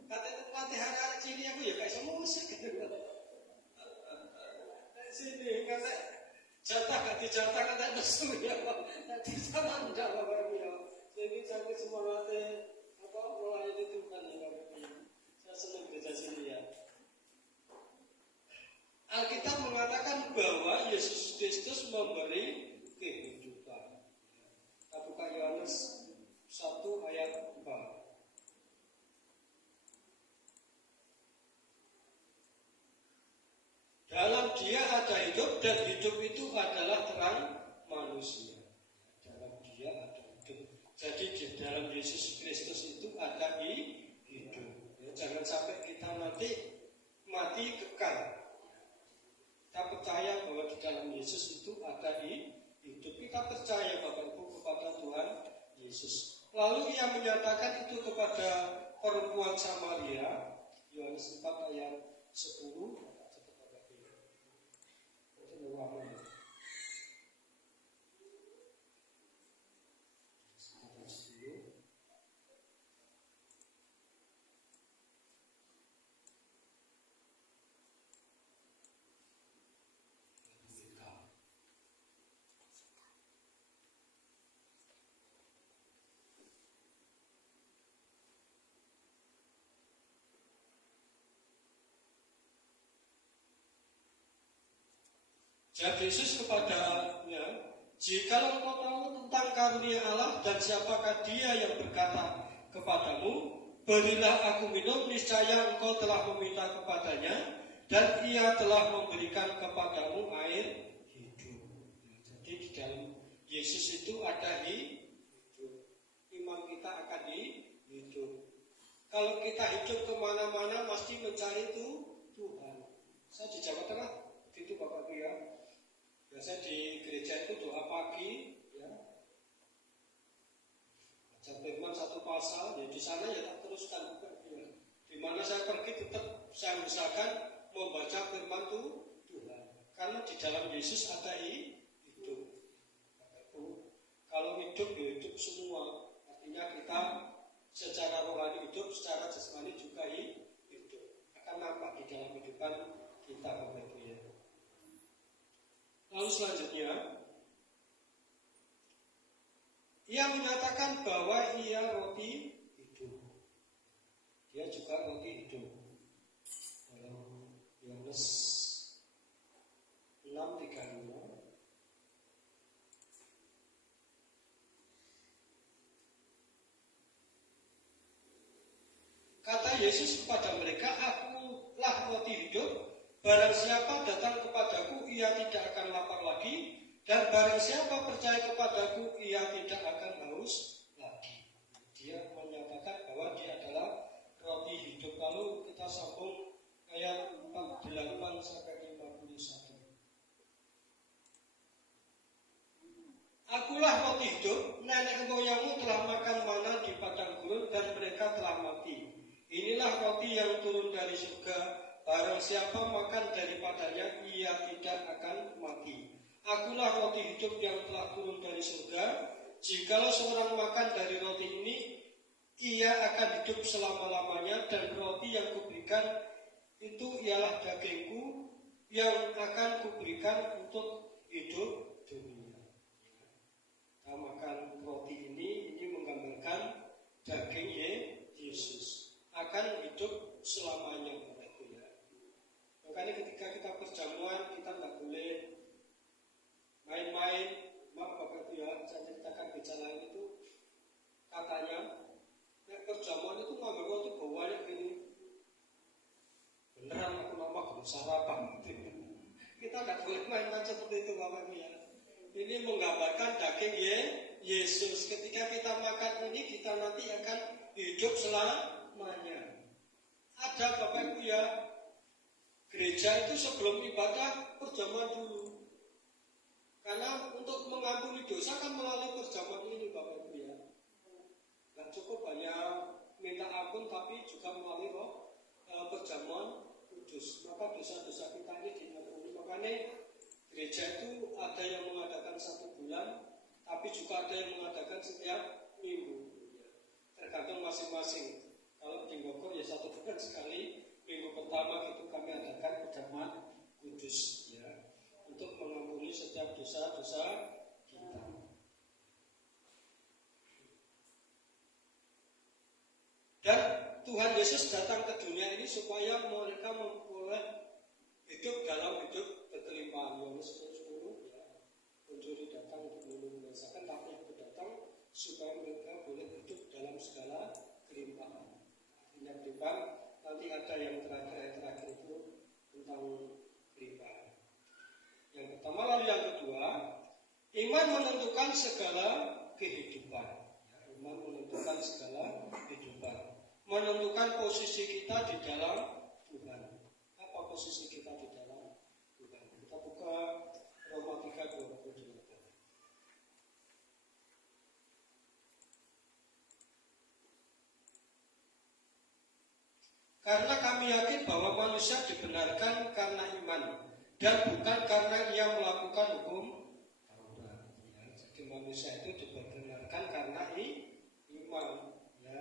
Kata pelatih hari-hari sini aku ya kayak sama musik. Sini kata jatah gak dijatah kata nesu ya. Nanti sama enggak Bapak ya. Jadi sampai semua latih melayani Tuhan ya Bapak ya. Saya senang gereja sini ya. Alkitab mengatakan bahwa Yesus Kristus memberi kehidupan. Kita buka Yohanes 1 ayat 4. Dalam dia ada hidup dan hidup itu adalah terang manusia. Dalam dia ada hidup. Jadi di dalam Yesus Kristus itu ada hidup. Ya, jangan sampai kita nanti mati kekal. Kita percaya bahwa di dalam Yesus itu ada hidup. Kita percaya Bapak Ibu kepada Tuhan Yesus. Lalu ia menyatakan itu kepada perempuan Samaria. Yohanes 4 ayat 10. Jadi Yesus kepadanya, jikalau engkau tahu tentang karunia Allah dan siapakah dia yang berkata kepadamu, berilah aku minum, niscaya engkau telah meminta kepadanya, dan ia telah memberikan kepadamu air hidup. Jadi di dalam Yesus itu ada hidup. Iman kita akan hidup. Kalau kita hidup kemana-mana mesti mencari itu Tuhan. Saya di Jawa Tengah, itu Bapak Ibu ya. Biasa di gereja itu doa pagi, ya. Baca firman satu pasal, ya di sana ya tak teruskan. Ya. Di mana saya pergi tetap saya usahakan membaca firman Tuhan. Karena di dalam Yesus ada hidup. Kalau hidup ya hidup semua. Artinya kita secara rohani hidup, secara jasmani juga hidup. Akan nampak di dalam kehidupan kita Bapak Ibu ya. Lalu selanjutnya, ia menyatakan bahwa ia roti hidup. Dia juga roti hidup. Dalam Yohanes 6:35. Kata Yesus kepada mereka, akulah roti hidup, barang siapa datang kepadaku, ia tidak akan lapar lagi, dan barang siapa percaya kepadaku, ia tidak akan haus lagi. Dia menyatakan bahwa dia adalah roti hidup. Lalu kita sambung ayat 48 sampai 51. Akulah roti hidup, nenek moyangmu telah makan mana di padang gurun dan mereka telah mati. Inilah roti yang turun dari surga, barang siapa makan daripadanya, ia tidak akan mati. Akulah roti hidup yang telah turun dari surga. Jikalau seorang makan dari roti ini, ia akan hidup selama-lamanya, dan roti yang kuberikan itu ialah dagingku yang akan kuberikan untuk hidup dunia. Kita makan roti ini menggambarkan daging Yesus akan hidup selamanya, Bapak Ibu ya. Makanya ketika kita perjamuan, kita nggak boleh main-main. Maaf Bapak Ibu ya, saya ceritakan gejala itu. Katanya, perjamuan itu ngambil roti bawahnya gini. Beneran aku nama belum sarapan. Kita nggak boleh main-main seperti itu Bapak Ibu ya. Ini menggambarkan daging Yesus. Ketika kita makan ini, kita nanti akan hidup selamanya. Ada Bapak Ibu ya, gereja itu sebelum ibadah perjamuan dulu. Karena untuk mengampuni dosa kan melalui perjamuan ini Bapak Ibu ya. Gak cukup hanya minta ampun, tapi juga melalui perjamuan kudus. Maka dosa-dosa kita ini diampuni. Makanya gereja itu ada yang mengadakan 1 bulan, tapi juga ada yang mengadakan setiap minggu. Tergantung masing-masing. Kalau di Bogor ya 1 bulan sekali. Minggu pertama itu kami adakan perjamuan kudus ya, untuk mengampuni setiap dosa-dosa kita. Dan Tuhan Yesus datang ke dunia ini supaya mereka memperoleh hidup dalam hidup berkelimpahan. Yohanes 10 ya. Pencuri datang untuk membinasakan, tapi aku datang supaya mereka boleh hidup dalam segala kelimpahan. Artinya depan nanti ada yang terakhir itu tentang kelimpahan. Yang pertama, lalu yang kedua, iman menentukan segala kehidupan. Ya, iman menentukan segala kehidupan. Menentukan posisi kita di dalam Tuhan. Apa posisi kita di dalam Tuhan? Kita buka Roma 3:22. Karena kami yakin bahwa manusia dibenarkan karena iman dan bukan karena ia melakukan hukum Taurat. Ya, jadi manusia itu dibenarkan karena iman. Ya.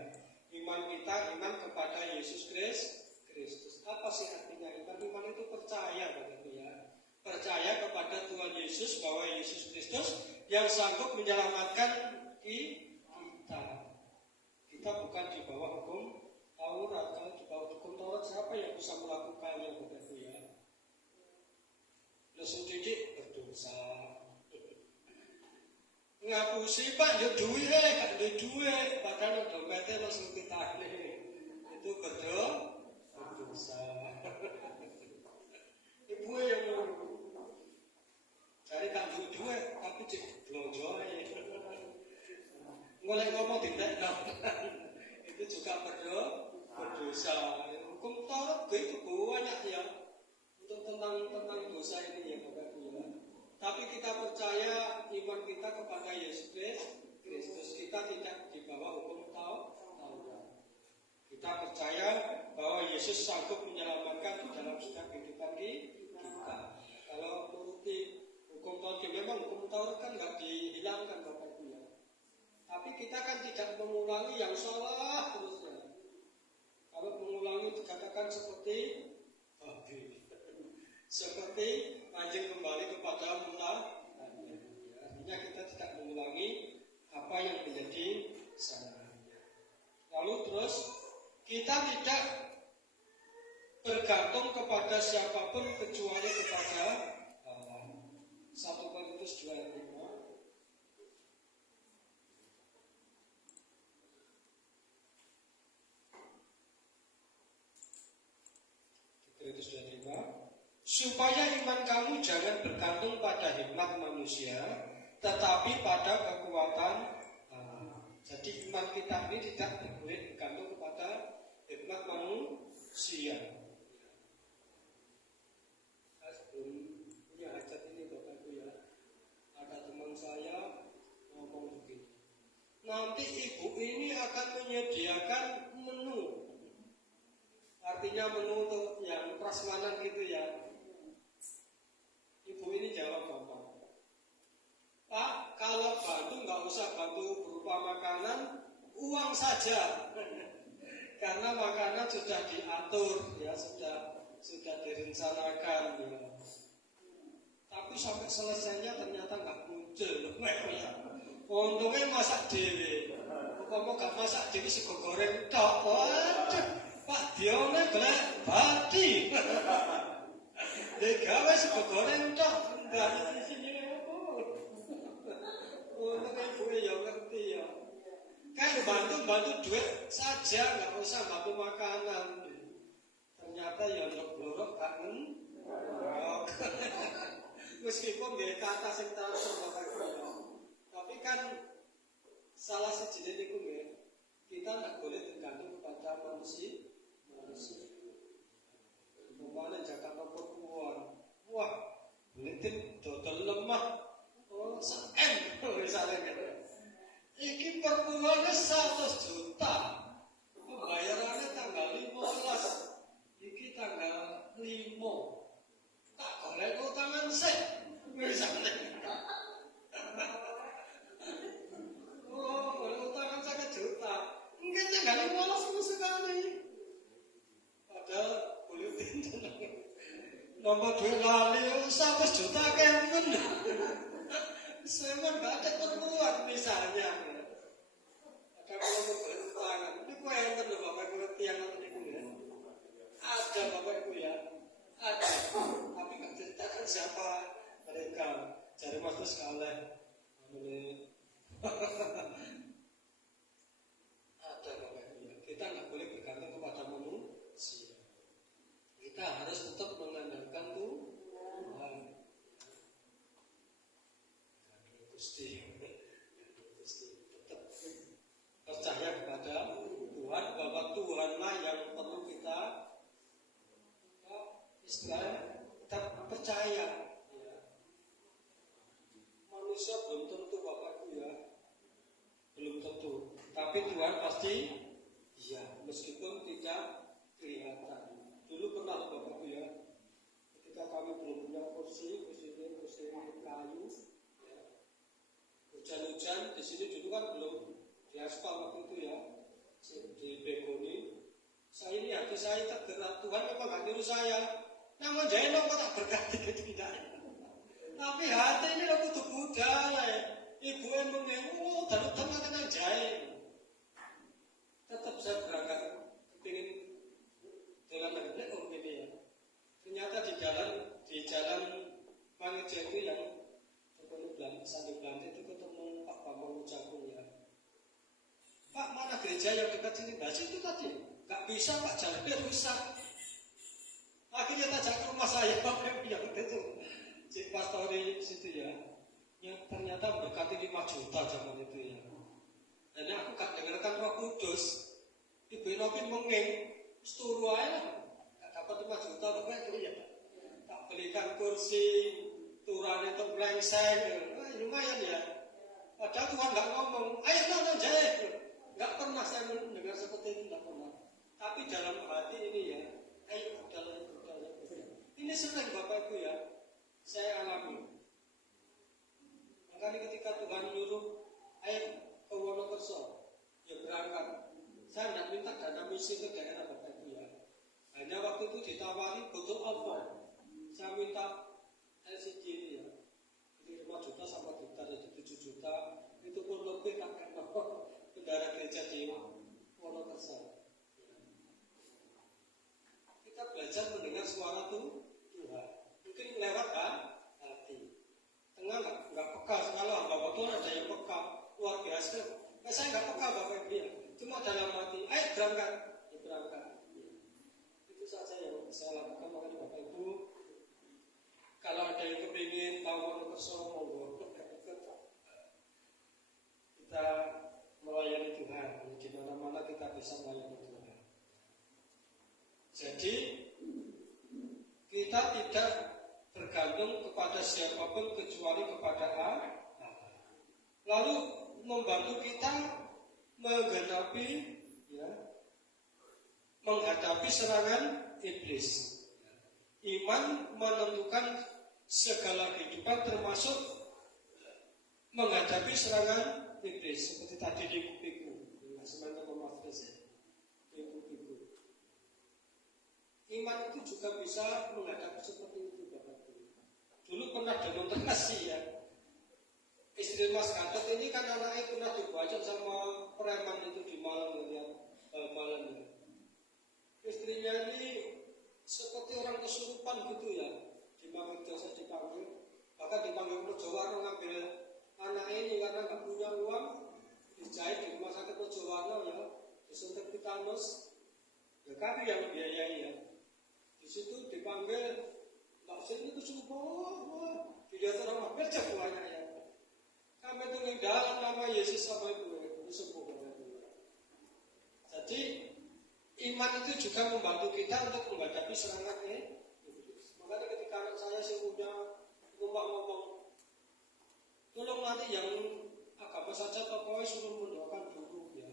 Iman kita iman kepada Yesus Kristus. Apa sih artinya iman? Iman itu percaya, begitu ya. Percaya kepada Tuhan Yesus, bahwa Yesus Kristus yang sanggup menyelamatkan kita. Kita bukan di bawah hukum Taurat. Kalau di bawah hukum Taurat, siapa yang bisa melakukannya, begitu ya? Terus cuci berdosa. Ngapusi Pak yo duwe gak duwe duwe padahal dompetnya langsung ditagih. Itu berdosa. Ibu yang cari gak duwe tapi cek blonjo ae. Ngoleh ngomong ditekno. Itu juga berdosa. Hukum Taurat itu banyak ya untuk tentang dosa ini ya Bapak Ibu ya. Tapi kita percaya iman kita kepada Yesus Kristus, kita tidak di bawah hukum Taurat. Kita percaya bahwa Yesus sanggup menyelamatkan di dalam setiap kehidupan kita. Kalau menuruti hukum Taurat, memang hukum Taurat kan nggak dihilangkan Bapak Ibu ya. Tapi kita kan tidak mengulangi yang salah terusnya. Kalau mengulangi dikatakan seperti seperti anjing kembali kepada mula. Artinya kita tidak mengulangi apa yang menjadi salah. Lalu terus kita tidak bergantung kepada siapapun kecuali kepada Allah. 1 Korintus 2 ayat 5. Korintus 2:5. Supaya iman kamu jangan bergantung pada hikmat manusia, tetapi pada kekuatan Allah. Jadi iman kita ini tidak boleh bergantung kepada hikmat manusia. Saya sebelum punya hajat ini Bapak Ibu ya, ada teman saya ngomong begini. Nanti ibu ini akan menyediakan menu. Artinya menu untuk yang prasmanan gitu ya. Ibu ini jawab Bapak, Pak, kalau bantu nggak usah bantu berupa makanan, uang saja. Karena makanan sudah diatur, ya sudah direncanakan. Ya. Tapi sampai selesainya ternyata nggak muncul. Ya. Untungnya masak dewe. Kamu nggak masak dewe sego goreng tok. Waduh, Pak Dione golek badi. Gawe sego goreng tok, enggak di sini apa. Untuk ibu ya ngerti ya. Kan bantu duit saja, enggak usah bantu makanan. Ternyata ya untuk blorok kangen. Meskipun nggih kata sing transfer tapi kan salah sejine niku nggih. Kita enggak boleh tergantung kepada manusia. Umpamane Jakarta perempuan, wah, belitin dodol lemah, oh, saen, misalnya gitu. Iki perempuannya 100 juta, pembayarannya tanggal 15, iki tanggal 5, tak golek utangan sih, misalnya. Oh, golek utangan 1 juta, mungkin tanggal 15 sekali. Padahal nomor duit lali 100 juta kemen. Semen gak ada perempuan misalnya. Ada kalau bertangan. Ini kue yang tentu Bapak Ibu tiang itu ya. Ada Bapak Ibu ya. Ada. Tapi gak ceritakan siapa mereka. Cari waktu sekali. Ada Bapak Ibu ya. Kita gak boleh bergantung kepada manusia. Kita harus tetap mengandalkan Tuhan. Gusti tetap percaya kepada Tuhan, bahwa Tuhanlah yang perlu kita istilahnya kita percaya. Ya. Manusia belum tentu Bapak Ibu ya, belum tentu. Tapi Tuhan pasti iya, meskipun tidak kelihatan. Dulu pernah Bapak Ibu ya, ketika kami belum punya kursi kayu, ya. Hujan-hujan di sini dulu kan belum di aspal waktu itu ya, di begoni. Saya ini hati saya tergerak, Tuhan memang gak nyuruh saya. Namun jahit kok tak berkati tidak. Tapi hati ini lo butuh budaya. Ibu emang yang dan tengah jahit. Tetap saya berangkat kepingin jalan negeri ini ya. Ternyata di jalan gereja yang dekat sini, nah situ tadi nggak bisa Pak, jalannya rusak. Akhirnya tajak ke rumah saya, Pak, yang itu si pastor di situ ya, yang ternyata mendekati 5 juta zaman itu ya. Dan aku gak dengarkan Roh Kudus, Ibu Robin mengeng, turu aja, gak dapat 5 juta, apa itu ya? Tak belikan kursi, turunnya itu blengseng, lumayan ya. Padahal Tuhan gak ngomong, ayo nonton jahit. Gak pernah saya mendengar seperti itu, gak pernah. Tapi dalam hati ini ya, ayo udahlah. Ini sering Bapak Ibu ya, saya alami. Makanya ketika Tuhan nyuruh, ayo ke Wonokerso, ya berangkat. Saya tidak minta dana misi ke daerah Bapak Ibu ya. Hanya waktu itu ditawari botol alkohol. Saya minta LCD ini ya. Itu 5 juta sampai juta, jadi 7 juta. Itu pun lebih kakek bendara gereja di Wonokerso. Kita belajar mendengar suara Tuhan. Mungkin lewat hati. Tengah nggak peka. Kalau hamba Tuhan ada yang peka, luar biasa. Saya nggak peka Bapak Ibu ya. Cuma dalam hati, ayo berangkat, ya berangkat. Itu saja yang saya lakukan. Makanya Bapak Ibu, kalau ada yang kepingin tahu Wonokerso, monggo kita melayani Tuhan. Di mana-mana kita bisa melayani Tuhan. Jadi kita tidak bergantung kepada siapapun kecuali kepada Allah. Lalu membantu kita menghadapi serangan iblis. Iman menentukan segala kehidupan termasuk menghadapi serangan iblis. Seperti tadi di kupiku, semangat pemafres ya. Iman itu juga bisa menghadapi seperti itu Bapak Ibu. Dulu pernah demonstrasi ya. Istri Mas Gatot ini kan anaknya pernah dibacok sama preman itu di Malang ya, Malang ya. Istrinya ini seperti orang kesurupan gitu ya. Di Magedosa dipanggil, bahkan dipanggil Projowarno ngambil anak ini karena nggak punya uang, dijahit di rumah sakit Projowarno ya, disuntik titanus. Ya kami yang biayai ya. Di situ dipanggil Mbak Sini itu subuh, dilihat orang kerja buahnya ya. Kami itu dalam nama Yesus sama Ibu itu subuh. Jadi iman itu juga membantu kita untuk menghadapi serangan iblis. Makanya ketika anak saya punya rumah ngomong, tolong nanti yang agama saja pokoknya suruh mendoakan dulu ya.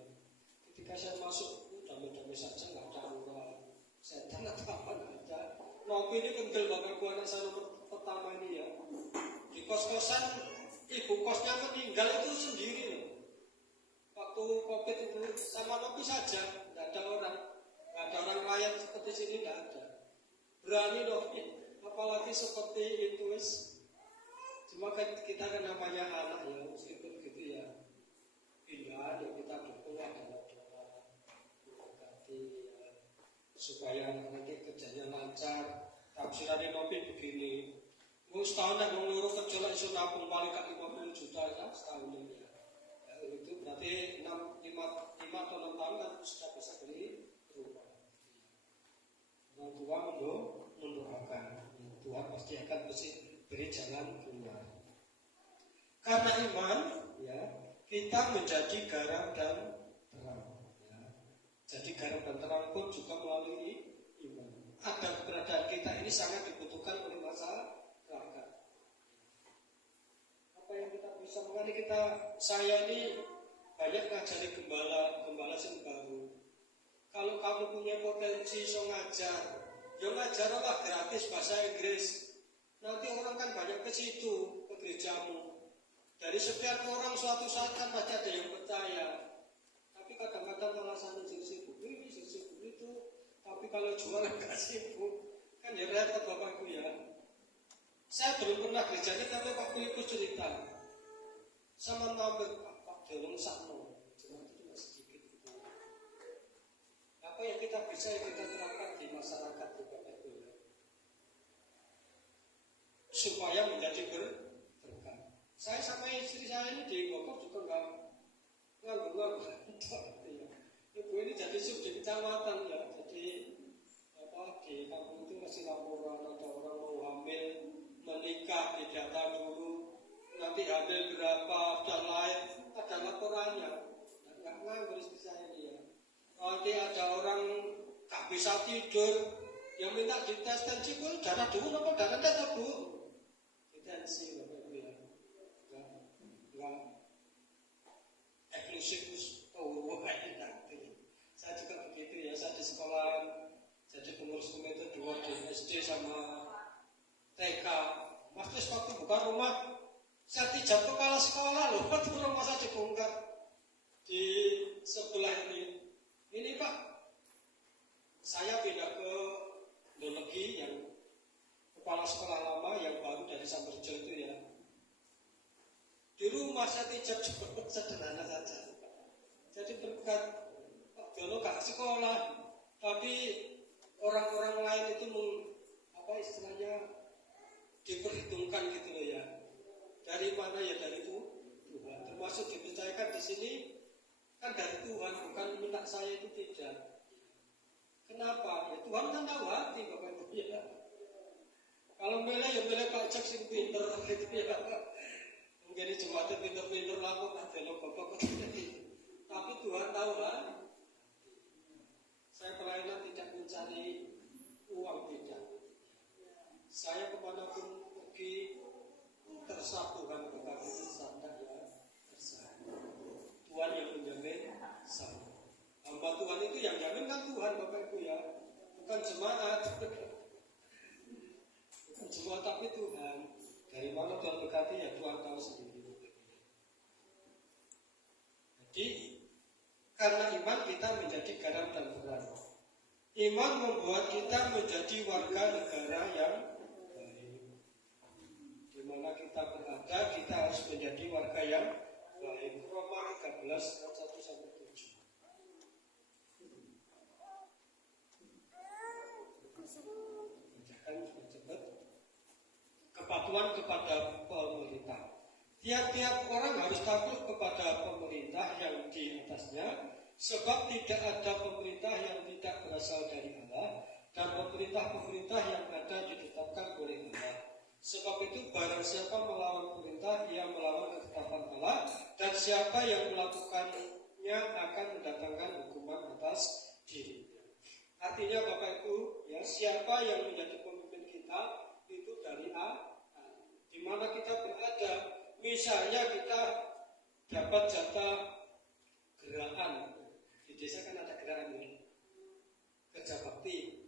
Ketika saya masuk, damai-damai saja nggak ada orang. Setan atau apa nggak ada. Nopi ini kental Bapak Ibu anak saya nomor pertama ini ya. Di kos-kosan ibu kosnya meninggal itu sendiri loh. Waktu COVID itu sama Nopi saja, nggak ada orang lain seperti sini nggak ada. Berani Nopi, apalagi seperti itu Cuma kita kan namanya anak ya, meskipun gitu ya. Pindah ya kita dukung adalah doa, berkati ya. Supaya nanti kerjanya lancar. Tafsirannya Nopi begini, setahun nak ngurus kerja lah isu nabung paling kak 50 juta ya setahun ini ya. Itu berarti 5 atau 6 tahun kan sudah bisa beli rumah. Orang tua mendoakan, Tuhan pasti akan beri jalan keluar. Karena iman ya kita menjadi garam dan terang. Jadi garam dan terang pun juga melalui iman. Agar keberadaan kita ini sangat dibutuhkan oleh masyarakat. Apa yang kita bisa mengenai saya ini banyak ngajari gembala yang baru. Kalau kamu punya potensi so ngajar, ya ngajarlah gratis bahasa Inggris. Nanti orang kan banyak ke situ, ke gerejamu. Dari sekian orang suatu saat kan pasti ada yang percaya. Tapi kadang-kadang malah sana sibuk ini, sibuk itu. Tapi kalau jualan gak sibuk, kan ya repot Bapak Ibu ya. Saya belum pernah gerejanya, tapi Pak Ibu cerita sama nambah Pak Dolong Sakno, cuma itu cuma sedikit itu. Apa yang kita bisa yang kita terapkan di masyarakat Bapak Ibu ya, supaya menjadi berkah. Saya sama istri saya ini di Bogor juga nggak nganggur ya. kecamatan ya. Jadi di kampung itu masih laporan ada orang mau hamil, menikah didata dulu, nanti hamil berapa dan lain, ada laporannya. Nggak nganggur istri saya dia. Nanti ada orang nggak bisa tidur, yang minta dites tensi, pun darah dulu apa darah tidak bu? Tensi bapak ibu ya, nggak eksklusif. Oh, saya juga begitu ya. Saya di sekolah jadi pengurus komite 2 di SD sama TK. Mas waktu buka rumah, saya tidak kepala sekolah loh. Waktu rumah saya dibongkar di sebelah ini. Ini Pak, saya pindah ke Dolegi yang kepala sekolah lama yang baru dari Samberjo itu ya. Di rumah saya tidak cukup sederhana saja. Jadi berkat Pak Jono gak sekolah, tapi orang-orang lain itu istilahnya diperhitungkan gitu loh ya. Dari mana ya? Dari Tuhan. Termasuk dipercayakan di sini kan dari Tuhan, bukan minta saya itu tidak. Kenapa? Ya Tuhan kan tahu hati Bapak Ibu ya. Kalau milih ya milih Pak Cek sing pinter gitu ya. Mungkin di Jumatan pinter-pinter lah kok ada lo Bapak gitu. Tapi Tuhan tahu lah. Saya pelayanan tidak mencari uang tidak. Saya kemanapun pergi tersak Tuhan berkati bersama ya tersak. Tuhan yang menjamin saya. Hamba Tuhan itu yang jamin kan Tuhan Bapak Ibu ya. Bukan jemaat. Bukan jemaat tapi Tuhan. Dari mana Tuhan berkati ya Tuhan tahu sendiri. Jadi karena iman kita menjadi garam dan terang. Iman membuat kita menjadi warga negara yang baik. Di mana kita berada, kita harus menjadi warga yang baik. Roma 13 ayat 1 sampai 7. Bacakan cepat. Kepatuhan kepada pemerintah. Tiap-tiap orang harus takut kepada pemerintah yang di atasnya, sebab tidak ada pemerintah yang tidak berasal dari Allah, dan pemerintah-pemerintah yang ada ditetapkan oleh Allah. Sebab itu barang siapa melawan pemerintah, ia melawan ketetapan Allah, dan siapa yang melakukannya akan mendatangkan hukuman atas dirinya. Artinya Bapak Ibu, ya siapa yang menjadi pemimpin kita itu dari A, di mana kita berada. Misalnya kita dapat jatah gerakan, di desa kan ada gerakan ini, kerja bakti,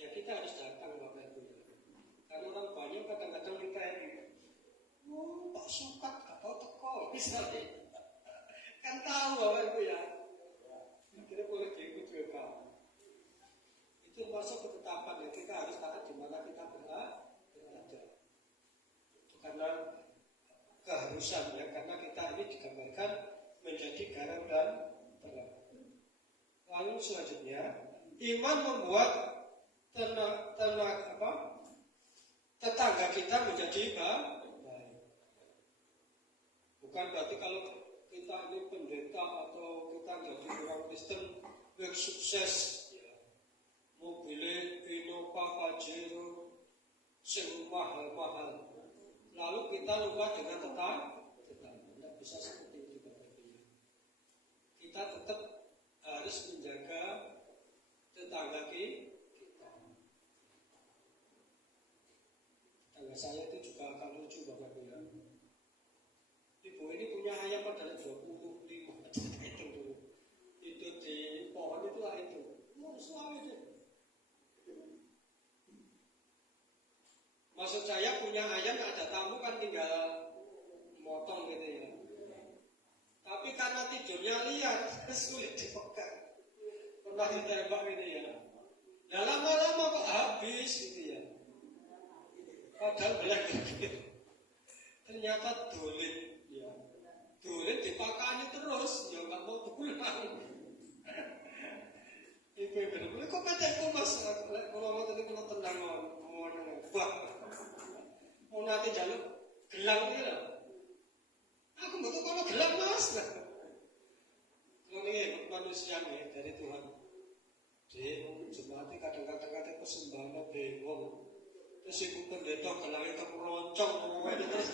ya kita harus datang Bapak Ibu. Karena orang banyak kadang-kadang kita ini, Pak Sukat gak tahu teko, misalnya, kan tahu Bapak Ibu ya, akhirnya boleh diikut juga. Itu masuk ketetapan ya, kita harus taat di mana kita berada. Itu karena keharusan ya, karena kita ini digambarkan menjadi garam dan terang. Lalu selanjutnya, iman membuat tetangga kita menjadi baik. Bukan berarti kalau kita ini pendeta atau kita jadi orang Kristen yang sukses, ya, mobilnya Innova, Pajero, sing mahal-mahal. Lalu kita lupa dengan tetangga. Tidak bisa seperti itu Bapak Ibu. Kita tetap harus menjaga tetangga kita. Tetangga saya itu juga akan lucu Bapak Ibu. Ibu ini punya ayam adalah 25. Itu dulu. Itu di pohon itulah itu. Suami itu. Maksud saya punya ayam ada tamu kan tinggal motong gitu ya. Tapi karena tidurnya liar, sulit dipegang. Pernah ditembak gitu ya. Nah lama-lama kok habis gitu ya. Padahal belak gitu. Ternyata dolen ya. Dolen dipakani terus, ya nggak mau pulang. Ibu bener-bener kok petekku mas. Kalau mau tadi kalau tenang mau bah. Mau nanti jaluk gelang ini lah. Aku butuh kalau gelang mas. Kalau ini manusia nih dari Tuhan. Jadi jemaat kadang-kadang ada persembahan bingung. Terus ibu pendeta gelangnya kemeroncong ngomongnya terus.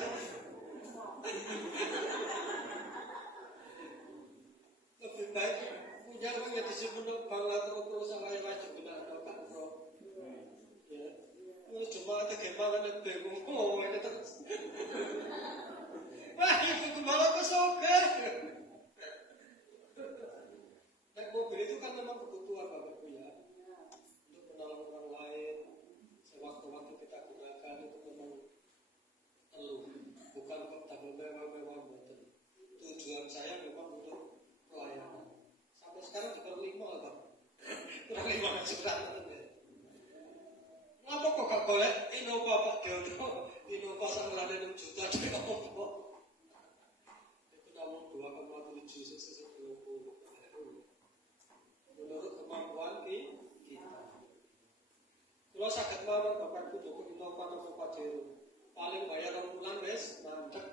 Lebih baik punya orang yang disebut bangga terus sama yang wajib benar kan bro. Ya, terus jemaat gimana nih bingung ngomongnya terus. Wah, ibu malah kesoge. Naik mobil itu kan memang kebutuhan Bapak Ibu ya, untuk menolong orang lain. Sewaktu-waktu kita gunakan itu memang perlu, bukan untuk tambah mewah-mewah betul. Tujuan saya memang untuk pelayanan. Sampai sekarang juga 5 Pak, kurang 5 surat ya. Ngapa kok gak boleh Innova Pak Diodo, Innova sanglane 6 juta dia apa? Itu namun 2,7 sesuatu. Menurut kemampuan kita. Kalau sakit mawon Bapak Ibu cukup Innova atau Pajero, paling bayar 2 bulan wes mandek.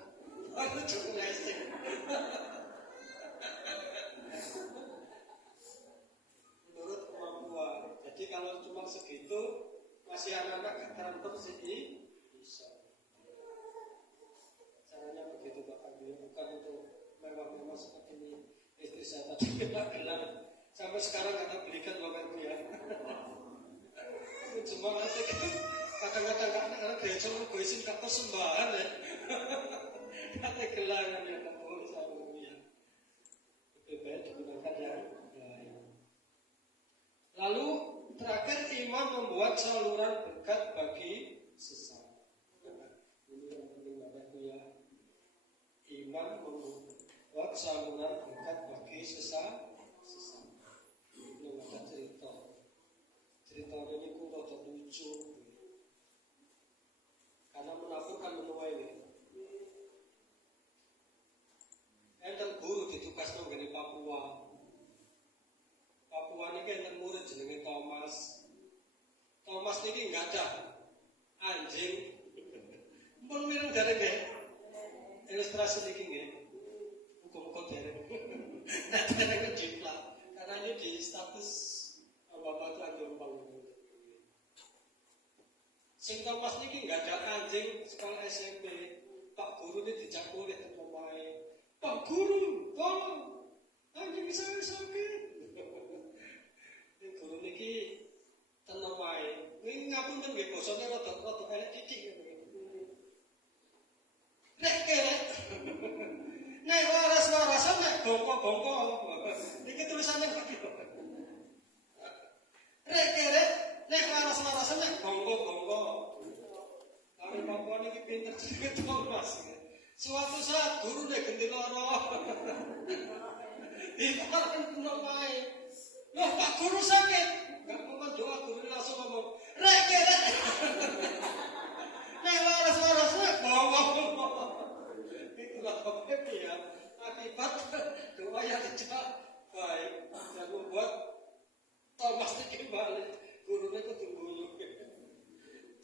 Aku cukup lesing. Menurut kemampuan. Jadi kalau cuma segitu masih anak-anak terantem sih bisa. Caranya begitu Bapak Ibu, bukan untuk mewah-mewah seperti ini. Istri saya tadi gelar. Sampai sekarang kata belikan Bapak Ibu ya. Cuma kadang-kadang anak-anak gereja mau isin kata sembahan ya. Kata gelangan ya Bapak Ibu ya. Lebih baik digunakan yang lain. Lalu terakhir iman membuat saluran berkat bagi sesama. Ini yang penting Bapak Ibu ya. Iman membuat saluran berkat bagi sesama. Ada cerita ini ku rada lucu karena menafurkan menua ini. Enten guru ditugas nang ngene Papua ini enten murid jenenge Thomas niki enggak ada anjing pun mireng dari nggih ilustrasi niki nggih muga-muga dereng nek dereng jiplak karena ini di status Bapak Tanjung Bangun. Sing Thomas niki enggak ada anjing sekolah SMP. Pak guru ini dijak oleh pemain. Pak guru, tolong anjing saya sakit. Guru niki tenang wae. Ini ngapunten nggih bosone rada elek titik ngene. Nek kere. Nek waras-warasan nek bongko-bongko. Niki tulisannya kok rek-rek, nek laras-larasan nek bongko-bongko. Kami Papua niki pinter jenenge Thomas. Suatu saat guru nek ganti loro. Diparken kuno wae. Loh Pak guru sakit. Enggak mau doa guru langsung ngomong, rek-rek. Nek laras-larasan nek bongko-bongko. Itulah Bapak ya. Akibat doa yang tidak baik dan membuat Thomas ini balik, gurunya itu tunggu.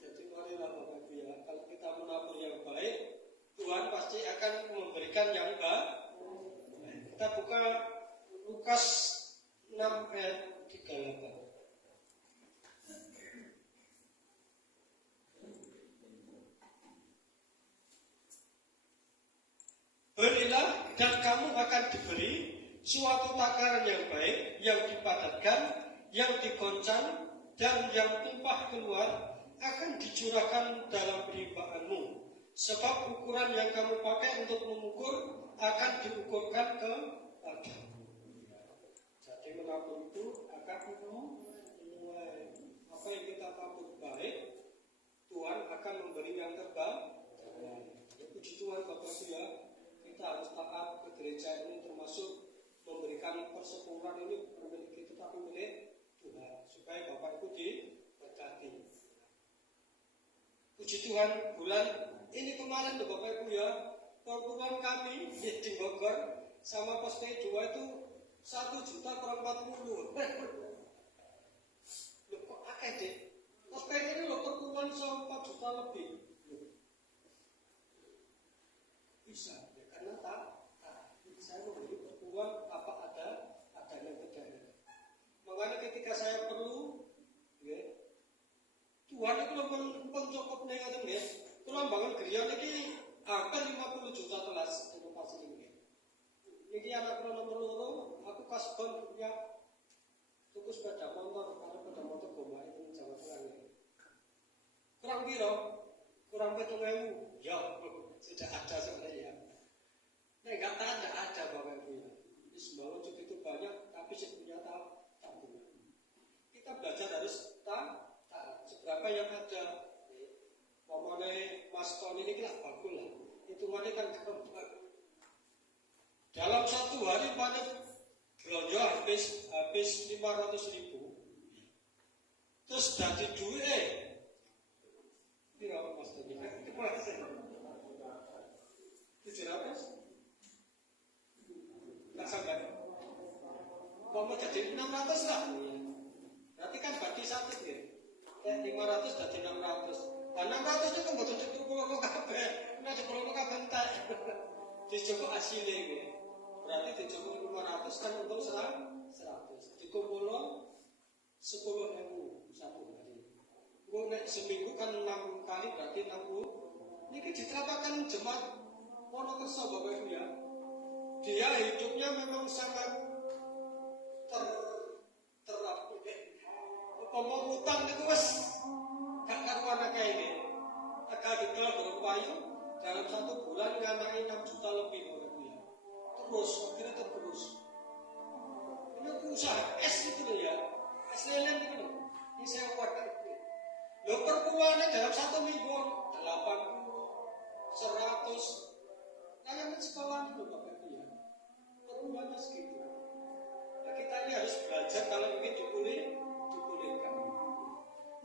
Jadi marilah Bapak Ibu ya, kalau kita menabur yang baik, Tuhan pasti akan memberikan yang baik. Kita buka Lukas 6 ayat 38. Berilah dan kamu akan diberi suatu takaran yang baik, yang dipadatkan, yang digoncang dan yang tumpah keluar akan dicurahkan dalam penimbanganmu. Sebab ukuran yang kamu pakai untuk mengukur akan diukurkan kepadamu. Jadi menabur itu akan menuai. Apa yang kita tabur baik, Tuhan akan memberi yang terbaik. Puji Tuhan Bapak Ibu ya, kita harus taat ke gereja ini termasuk memberikan persepuluhan ini bukan milik kita tapi milik Tuhan supaya Bapak Ibu diberkati. Puji Tuhan, bulan ini kemarin tuh Bapak Ibu ya, perpuluhan kami di Bogor sama pos P2 itu 1 juta kurang 40. Loh kok akeh deh? Pos P ini loh perpuluhan 4 juta lebih. Bisa ya karena saya memberi perpuluhan apa adanya tidak. Makanya ketika saya perlu kalau nomor loro aku kasbon punya tuku sepeda motor, karena sepeda motor gomba itu Jawa Tengah. Kurang piro? Kurang 7.000. Ya, sudah ada sebenarnya. Nah, enggak ada Bapak Ibu ya. Ini sembako cukup itu banyak, tapi punya tabungan. Kita belajar harus seberapa yang ada. Ngomongnya Mas Tony ini lah bagus lah. Hitungannya kan gampang. Dalam satu hari panen belanja habis 500.000. Terus dari duit berapa Mas Tony? 700? Nggak sampai. Mau jadi 600 lah. Berarti kan bagi satu ya. Kayak 500 jadi 600. Dan 600 itu kan betul cukup pulau kabeh. Nah cukup pulau kabeh entek. Dicukup hasilnya ya. Berarti dicukup 500 kan untung 100. Dikumpul 10.000 satu hari. Nek seminggu kan 6 kali berarti 60. Ini diterapkan jemaat Wonokerso Bapak Ibu ya. Dia hidupnya memang sangat ngomong utang itu wes gak karuan kayak ini. Agak dikel berupaya dalam 1 bulan nganai 6 juta lebih Bapak Ibu ya. Terus akhirnya terus. Ini usaha es itu loh ya. Es lele itu loh. Ini saya buat itu. Loh perpuluhannya dalam 1 minggu 80, 100. Kayak sekolah itu Bapak Ibu ya. Perpuluhannya segitu. Nah, kita ini harus belajar kalau ingin dipulihkan.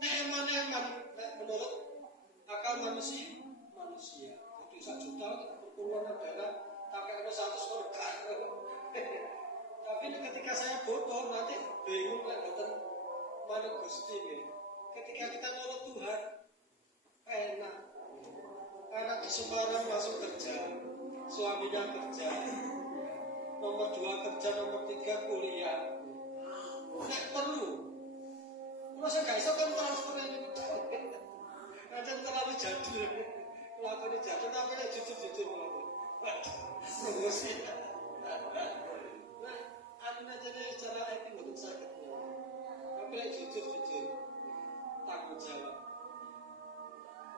Eman-eman menurut akal manusia. Jadi 1 juta perpuluhan adalah kakek 100 surga. Tapi ketika saya bodoh nanti bingung lah boten mana Gusti ini. Ketika kita nurut Tuhan enak. Anak di Semarang langsung kerja, suaminya kerja, nomor 2 kerja, nomor 3 kuliah. Nek perlu. Masa gak bisa kan transfer ini. Macam terlalu jadul. Lakukan jadul tapi nek jujur-jujur ngomong. Promosi. Nah, anu aja nih cara acting untuk sakit. Tapi nek jujur-jujur tanggung jawab.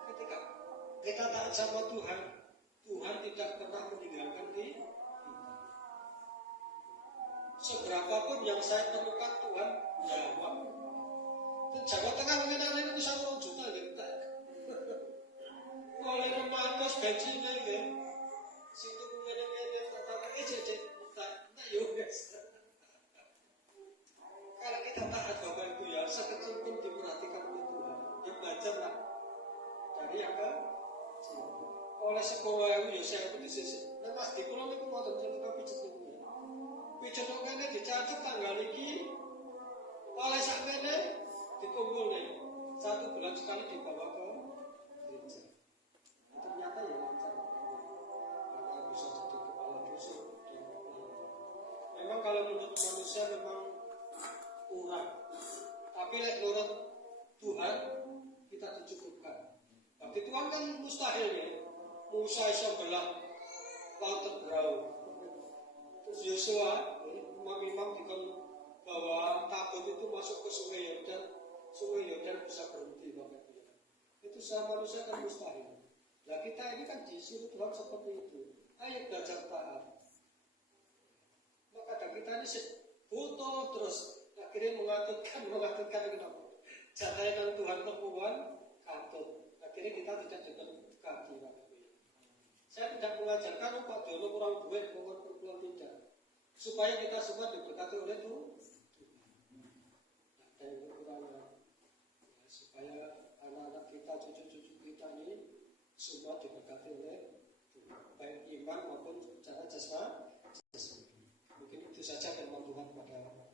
Ketika kita taat sama Tuhan, Tuhan tidak pernah meninggalkan kita. Seberapapun yang saya temukan Tuhan jawab. Jawa Tengah mengenai ini bisa 1 juta gitu. Oleh rematos gajinya gitu. Situ mengenai tetapi jadi tak yowes. Kalau kita taat Bapak Ibu ya, sekecil pun diperhatikan oleh Tuhan. Ya belajarlah dari apa? Oleh sekolah itu ya saya itu disisi. Nah mas di pulau itu mau terjadi pijet itu. Pijet itu ini dicatat tanggal ini. Oleh sakmene dikumpul nih 1 bulan sekali dibawa ke gereja. Ternyata ya lancar. Karena bisa jadi kepala dusun dan memang kalau menurut manusia memang kurang. Tapi menurut Tuhan kita dicukupkan. Tapi Tuhan kan mustahil ya. Musa iso belah laut terberau. Terus Yosua imam-imam dikon bahwa tabut itu masuk ke Sungai Yordan bisa berhenti Bapak Ibu. Itu sama manusia kan mustahil. Nah kita ini kan disuruh Tuhan seperti itu. Ayo belajar taat. Maka kita ini butuh terus akhirnya mengaturkan kenapa? Jatahkan Tuhan perempuan kantut. Akhirnya kita tidak dibekati Bapak Ibu. Saya tidak mengajarkan Pak Dono kurang duit mohon perempuan tidak. Supaya kita semua diberkati oleh Tuhan. Dan kekurangan supaya anak-anak kita, cucu-cucu kita ini semua diberkati oleh Tuhan, baik iman maupun secara jasmani. Mungkin itu saja firman Tuhan pada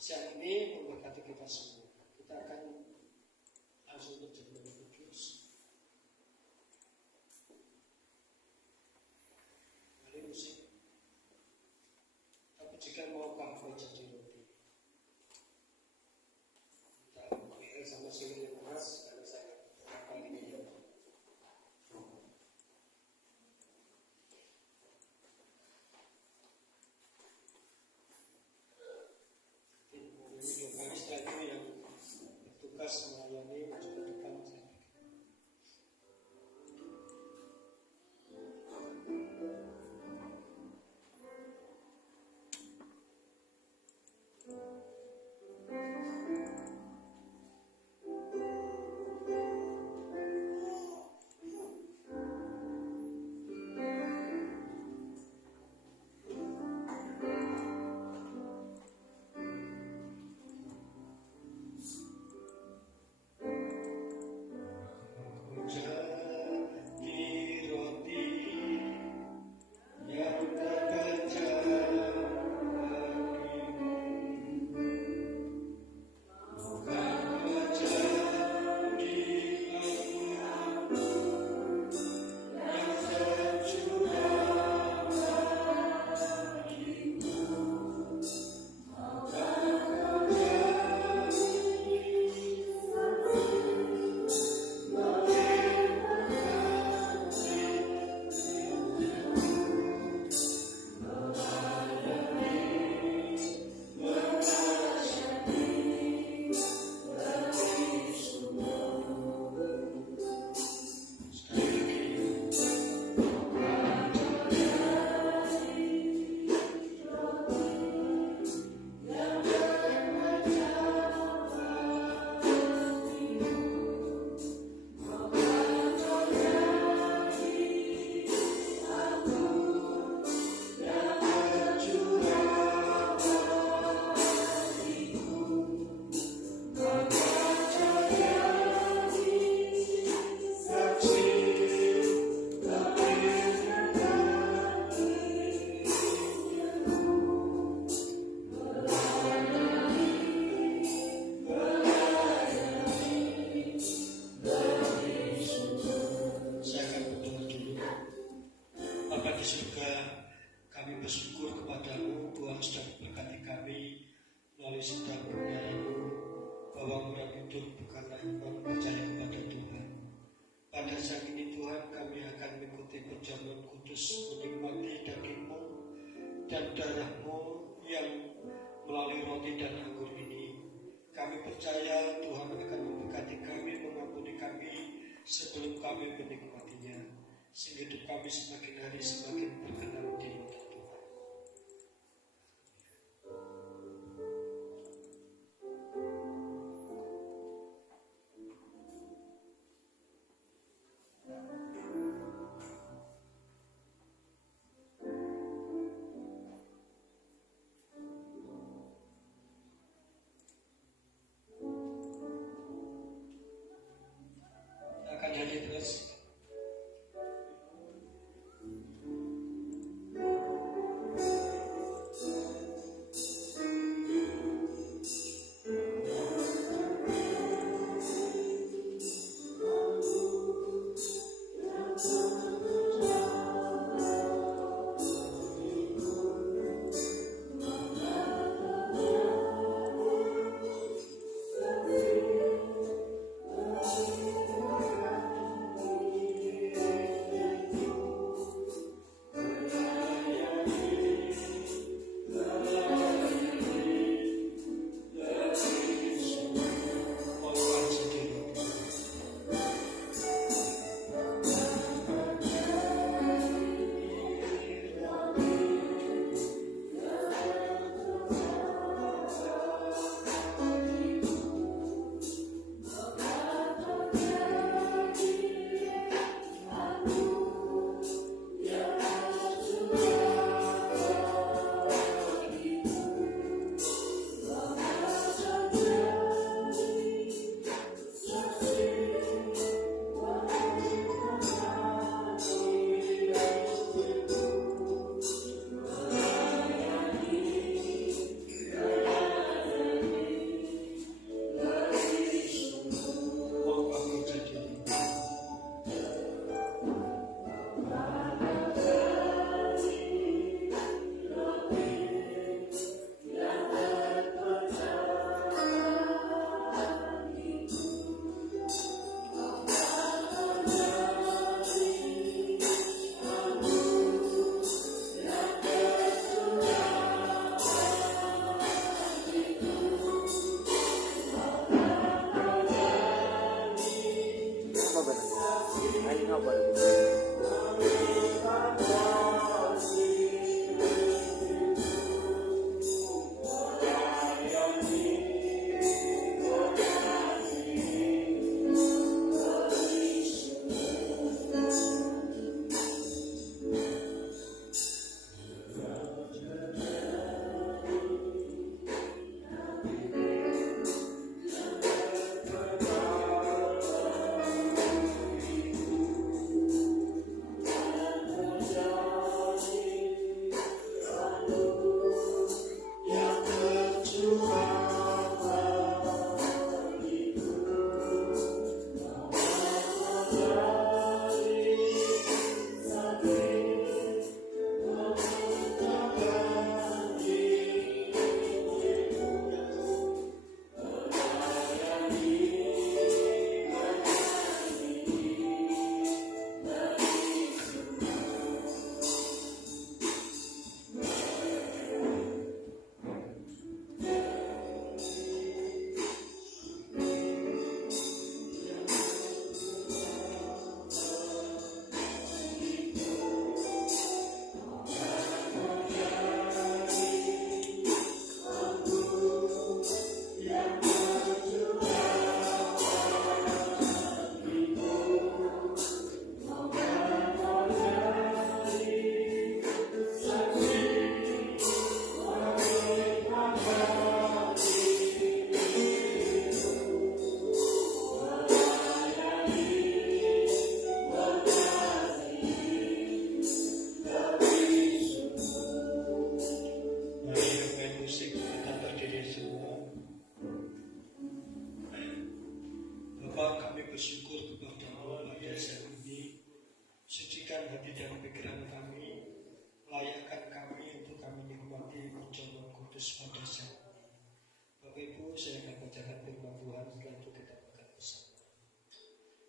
siang ini memberkati kita semua. Kita akan langsung berjumpa kudus. Mari musik. Tapi jika mau kahwe jadi roti. Sama sekali yang keras karena saya kali ini yang melalui roti dan anggur ini. Kami percaya Tuhan akan memberkati kami, mengampuni kami sebelum kami menikmatinya, sehingga hidup kami semakin hari semakin berkenan di mata Tuhan. Akan nyanyi terus.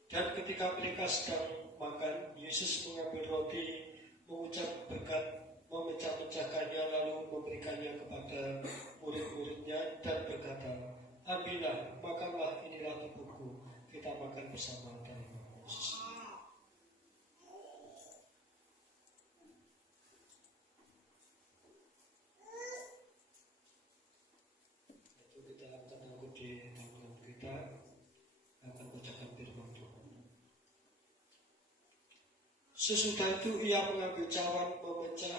Dan ketika mereka sedang makan, Yesus mengambil roti, mengucap berkat, memecah-mecahkannya lalu memberikannya kepada bersama dalam Yesus. Itu kita angkat lagu di tangan kita akan bacakan firman Tuhan. Sesudah itu ia mengambil cawan, memecah,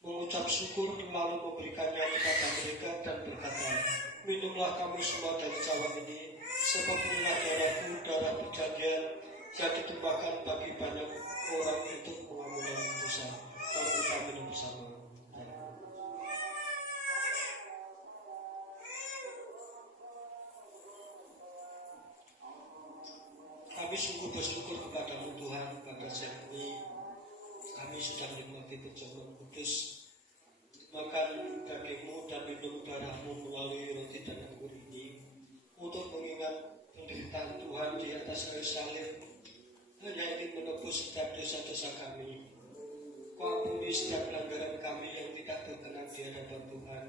mengucap syukur, lalu memberikannya kepada mereka dan berkata, minumlah kamu semua dari cawan ini, sebab inilah darahku, darah perjanjian yang ditumpahkan bagi banyak orang untuk pengampunan dosa. Mari kita minum bersama. Kami sungguh bersyukur kepada-Mu Tuhan, pada saat ini kami sudah menikmati perjamuan kudus, makan daging-Mu dan minum darah-Mu melalui roti dan anggur ini, untuk mengingat penderitaan Tuhan di atas kayu salib, hanya ini menebus setiap dosa-dosa kami. Kau ampuni setiap pelanggaran kami yang tidak berkenan di hadapan Tuhan,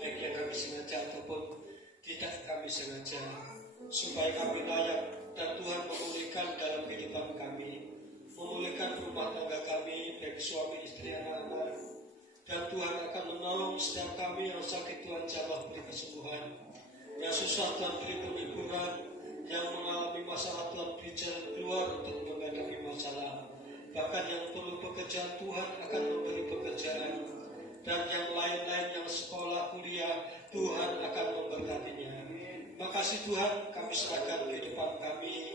baik yang kami sengaja ataupun tidak kami sengaja, supaya kami layak dan Tuhan memulihkan dalam kehidupan kami, memulihkan rumah tangga kami, baik suami, istri, anak-anak, dan Tuhan akan menolong setiap kami yang sakit. Tuhan jamah beri kesembuhan, yang susah Tuhan beri penghiburan, yang mengalami masalah Tuhan beri jalan keluar untuk menghadapi masalah, bahkan yang perlu pekerjaan Tuhan akan memberi pekerjaan, dan yang lain-lain yang sekolah, kuliah, Tuhan akan memberkatinya. Makasih Tuhan, kami serahkan kehidupan kami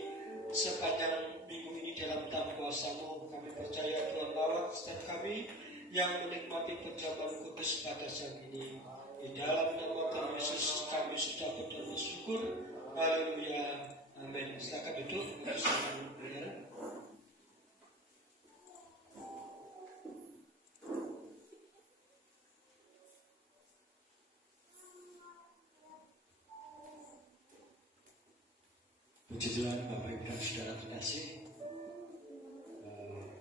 sepanjang minggu ini dalam tangan kuasa-Mu. Kami percaya Tuhan lawat setiap kami yang menikmati perjamuan kudus pada saat ini. Di dalam nama Tuhan Yesus kami sudah berdoa syukur. Haleluya. Amin. Silakan duduk. Puji Tuhan, Bapak Ibu dan Saudara terkasih.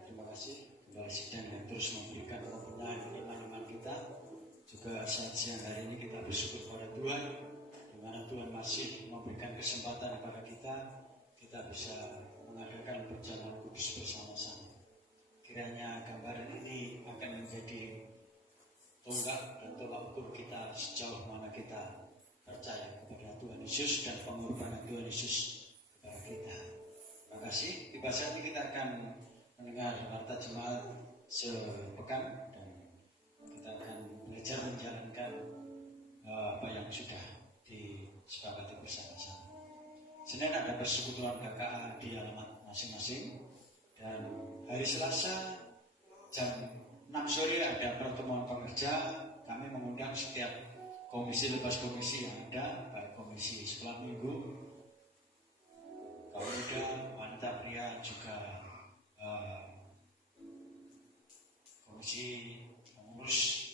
Terima kasih kepada sidang yang terus memberikan pembenahan iman-iman kita. Juga saat siang hari ini kita bersyukur kepada Tuhan, di mana Tuhan masih memberikan kesempatan kepada kita bisa mengadakan perjalanan kudus bersama-sama. Kiranya gambaran ini akan menjadi tonggak dan tolak ukur kita sejauh mana kita percaya kepada Tuhan Yesus dan pengorbanan Tuhan Yesus kepada kita. Terima kasih. Di saat ini kita akan mendengar warta jemaat sepekan dan kita akan belajar menjalankan apa yang sudah disepakati bersama-sama. Senin ada persekutuan KKA di alamat masing-masing, dan hari Selasa jam 6 sore ada pertemuan pengerja. Kami mengundang setiap komisi lepas komisi yang ada, baik komisi sekolah minggu, kaum muda, wanita, pria, juga komisi pengurus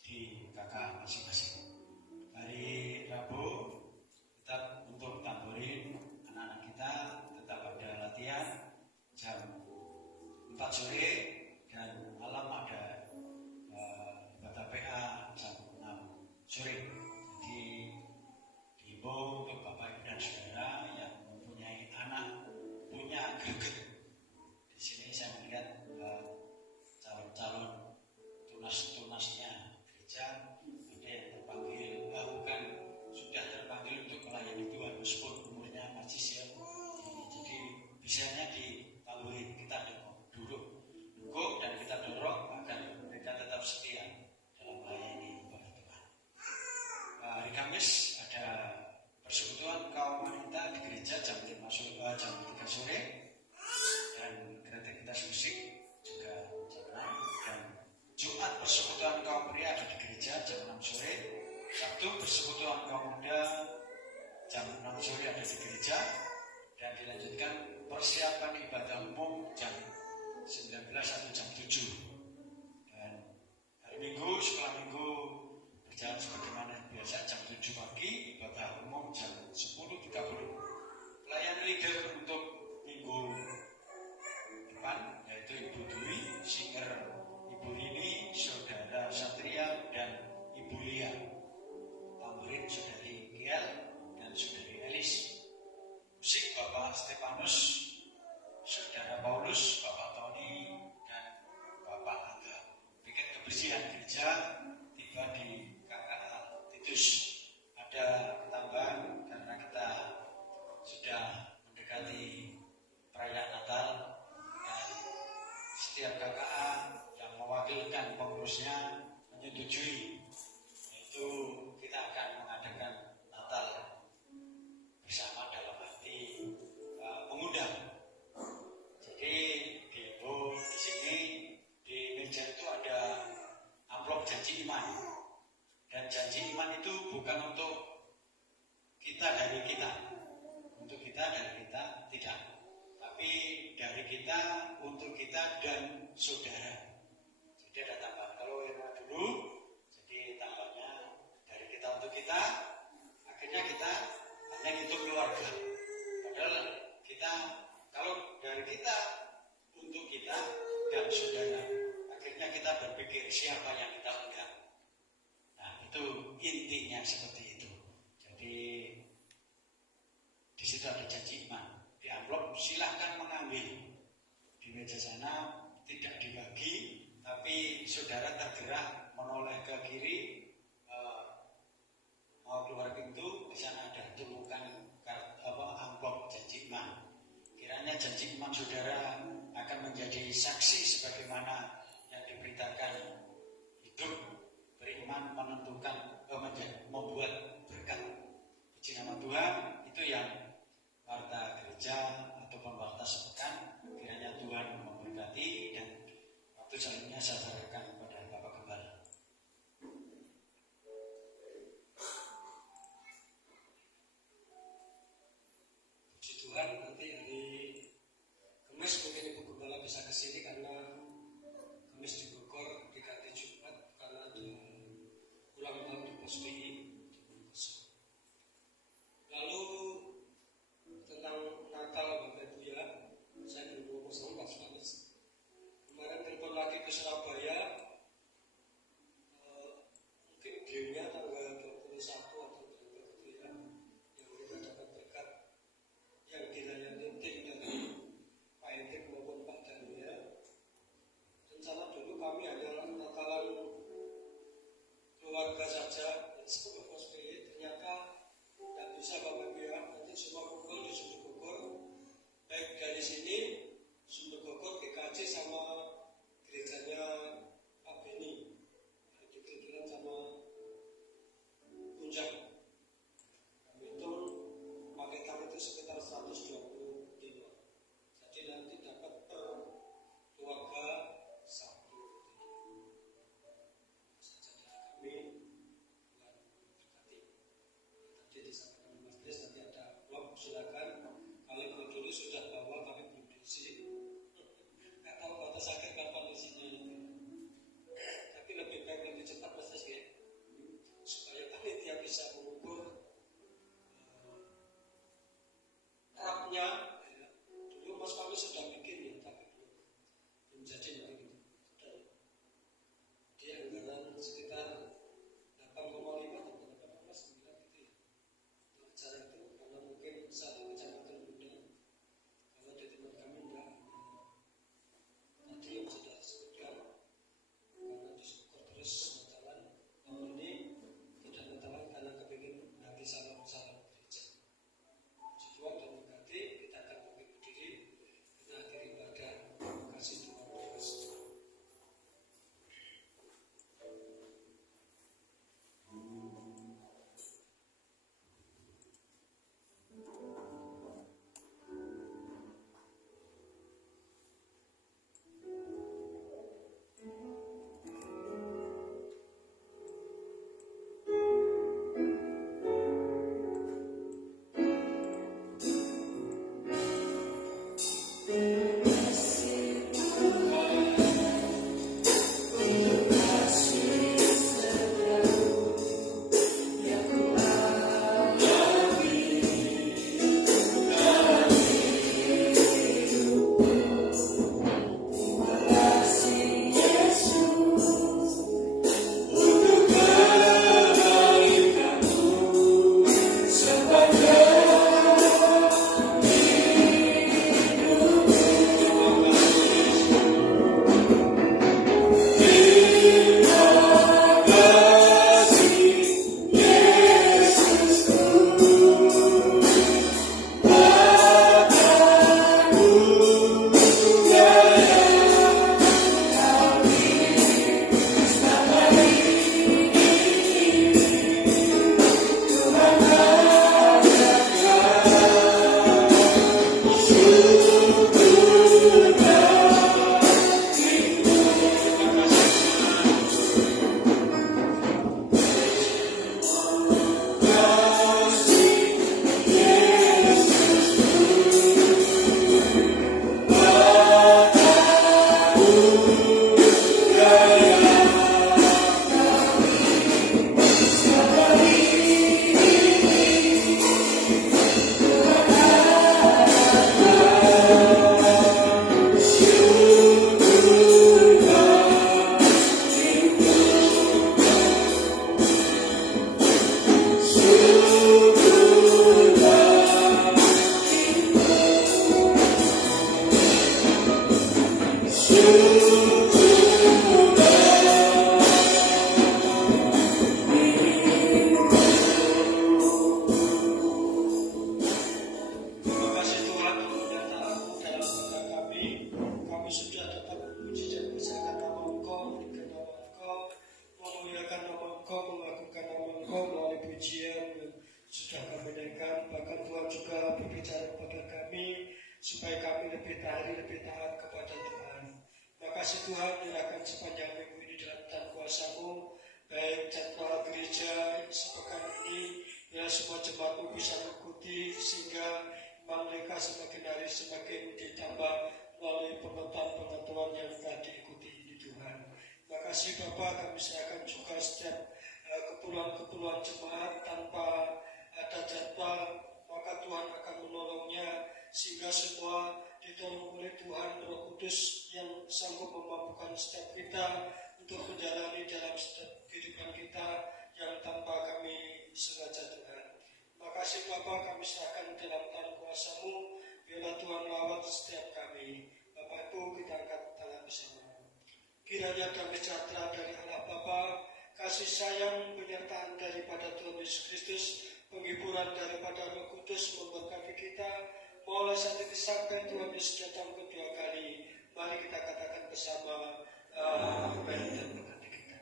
di KKA masing-masing. Hari Rabu kita untuk tamborin anak-anak kita tetap ada latihan jam 4 sore, dan malam ada ibadah PA jam 6 sore. Jadi dihimbau untuk Bapak Ibu dan Saudara yang mempunyai anak, punya greget. Di sini saya melihat calon-calon tunas-tunasnya gereja, ada yang terpanggil, bukan sudah terpanggil untuk melayani Tuhan meskipun umurnya masih siap. Jadi bisanya ditamburi, kita duduk dan kita dorong agar mereka tetap setia dalam melayani ibadah Tuhan. Hari Kamis ada persekutuan kaum wanita di gereja jam 3 sore, dan kreativitas musik juga jam 6, dan Jumat persekutuan kaum pria ada di gereja jam 6 sore, Sabtu persekutuan kaum muda jam 6 sore ada di gereja, dan dilanjutkan persiapan ibadah umum jam 19 atau jam 7. Dan hari Minggu, sekolah Minggu berjalan sebagaimana biasa jam 7 pagi, ibadah umum jam 10.30. Pelayan leader untuk minggu depan yaitu Ibu Dwi, singer Ibu Rini, Saudara Satria, dan Ibu Lia. Tamborin Saudari Kiel dan Saudari Elis. Musik iman itu bukan untuk kita dari kita, untuk kita dari kita tidak, tapi dari kita untuk kita dan saudara. Jadi ada tambahan. Kalau yang dulu, jadi tambahnya dari kita untuk kita, akhirnya kita hanya itu keluarga. Padahal kita, kalau dari kita untuk kita dan saudara, akhirnya kita berpikir siapa yang kita undang. Nah, itu intinya seperti itu. Jadi di situ ada janji iman. Di amplop silahkan mengambil. Di meja sana tidak dibagi, tapi saudara tergerak menoleh ke kiri, mau keluar pintu, di sana ada tumpukan amplop janji iman. Kiranya janji iman saudara akan menjadi saksi sebagaimana yang diberitakan. Hidup beriman menentukan, membuat berkat. Puji nama Tuhan, itu yang warta gereja ataupun warta sepekan. Kiranya Tuhan memberkati, dan waktu selanjutnya saya serahkan kepada Bapak Gembala. Puji Tuhan, nanti hari Kamis mungkin Ibu Gembala bisa ke sini karena Kamis di Bogor diganti Jumat karena ada ulang tahun di POSPI. Lalu tentang Natal Bapak Ibu ya, saya belum ngomong sama Pak Slamis. Kemarin telepon lagi ke Surabaya, mungkin dirinya tanggal 21 atau berapa gitu ya, yang kita dapat berkat yang dilayani tim dari Pak Entik maupun Pak Dania. Rencana dulu kami hanya Natalan keluarga saja, sebuah POSPI, ternyata tidak bisa Bapak Ibu ya. Nanti semua kumpul di Sumber Bogor, baik dari sini Sumber Bogor, GKJ sama gerejanya Pak Beni, di Kekiran sama Punjab. Kami hitung pakai kami itu sekitar 125. Jadi nanti dapat per keluarga satu. Saja dari kami berkati. Tadi disampaikan Mas Des, nanti ada blog, silakan. Kalau ikut dulu sudah bawa tapi belum diisi. Nggak tahu batas akhir kapan isinya nanti. Tapi lebih baik lebih cepat Mas Des ya, supaya panitia bisa mengukur rapnya. Ya. Dulu Mas Fahmi sudah bikin ya, tapi belum jadi nanti gitu. Di anggaran sekitar 8,5 atau 8,9 gitu ya. Untuk acara itu karena mungkin satu kecamatan muda Engkau mengakukan nama Engkau melalui pujian yang sudah kami naikkan. Bahkan Tuhan juga berbicara kepada kami supaya kami lebih taat kepada Tuhan. Makasih Tuhan, nyerahkan sepanjang minggu ini dalam tangan kuasa-Mu, baik jadwal gereja sepekan ini, ya semua jemaat-Mu bisa mengikuti sehingga mereka semakin hari semakin ditambah melalui pengetahuan yang telah diikuti ini Tuhan. Makasih Bapa, kami serahkan juga setiap keperluan jemaat tanpa ada jadwal, maka Tuhan akan menolongnya sehingga semua ditolong oleh Tuhan Roh Kudus yang sanggup memampukan setiap kita untuk menjalani dalam setiap kehidupan kita yang tanpa kami sengaja Tuhan. Makasih Bapa, kami serahkan dalam tangan kuasa-Mu, biarlah Tuhan rawat setiap kami. Bapak Ibu, kita angkat tangan bersama. Kiranya damai sejahtera dari Allah Bapa, kasih sayang penyertaan daripada Tuhan Yesus Kristus, penghiburan daripada Roh Kudus memberkati kita mulai saat ini sampai Tuhan Yesus datang kedua kali. Mari kita katakan bersama amin dan berkati kita.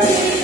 Aku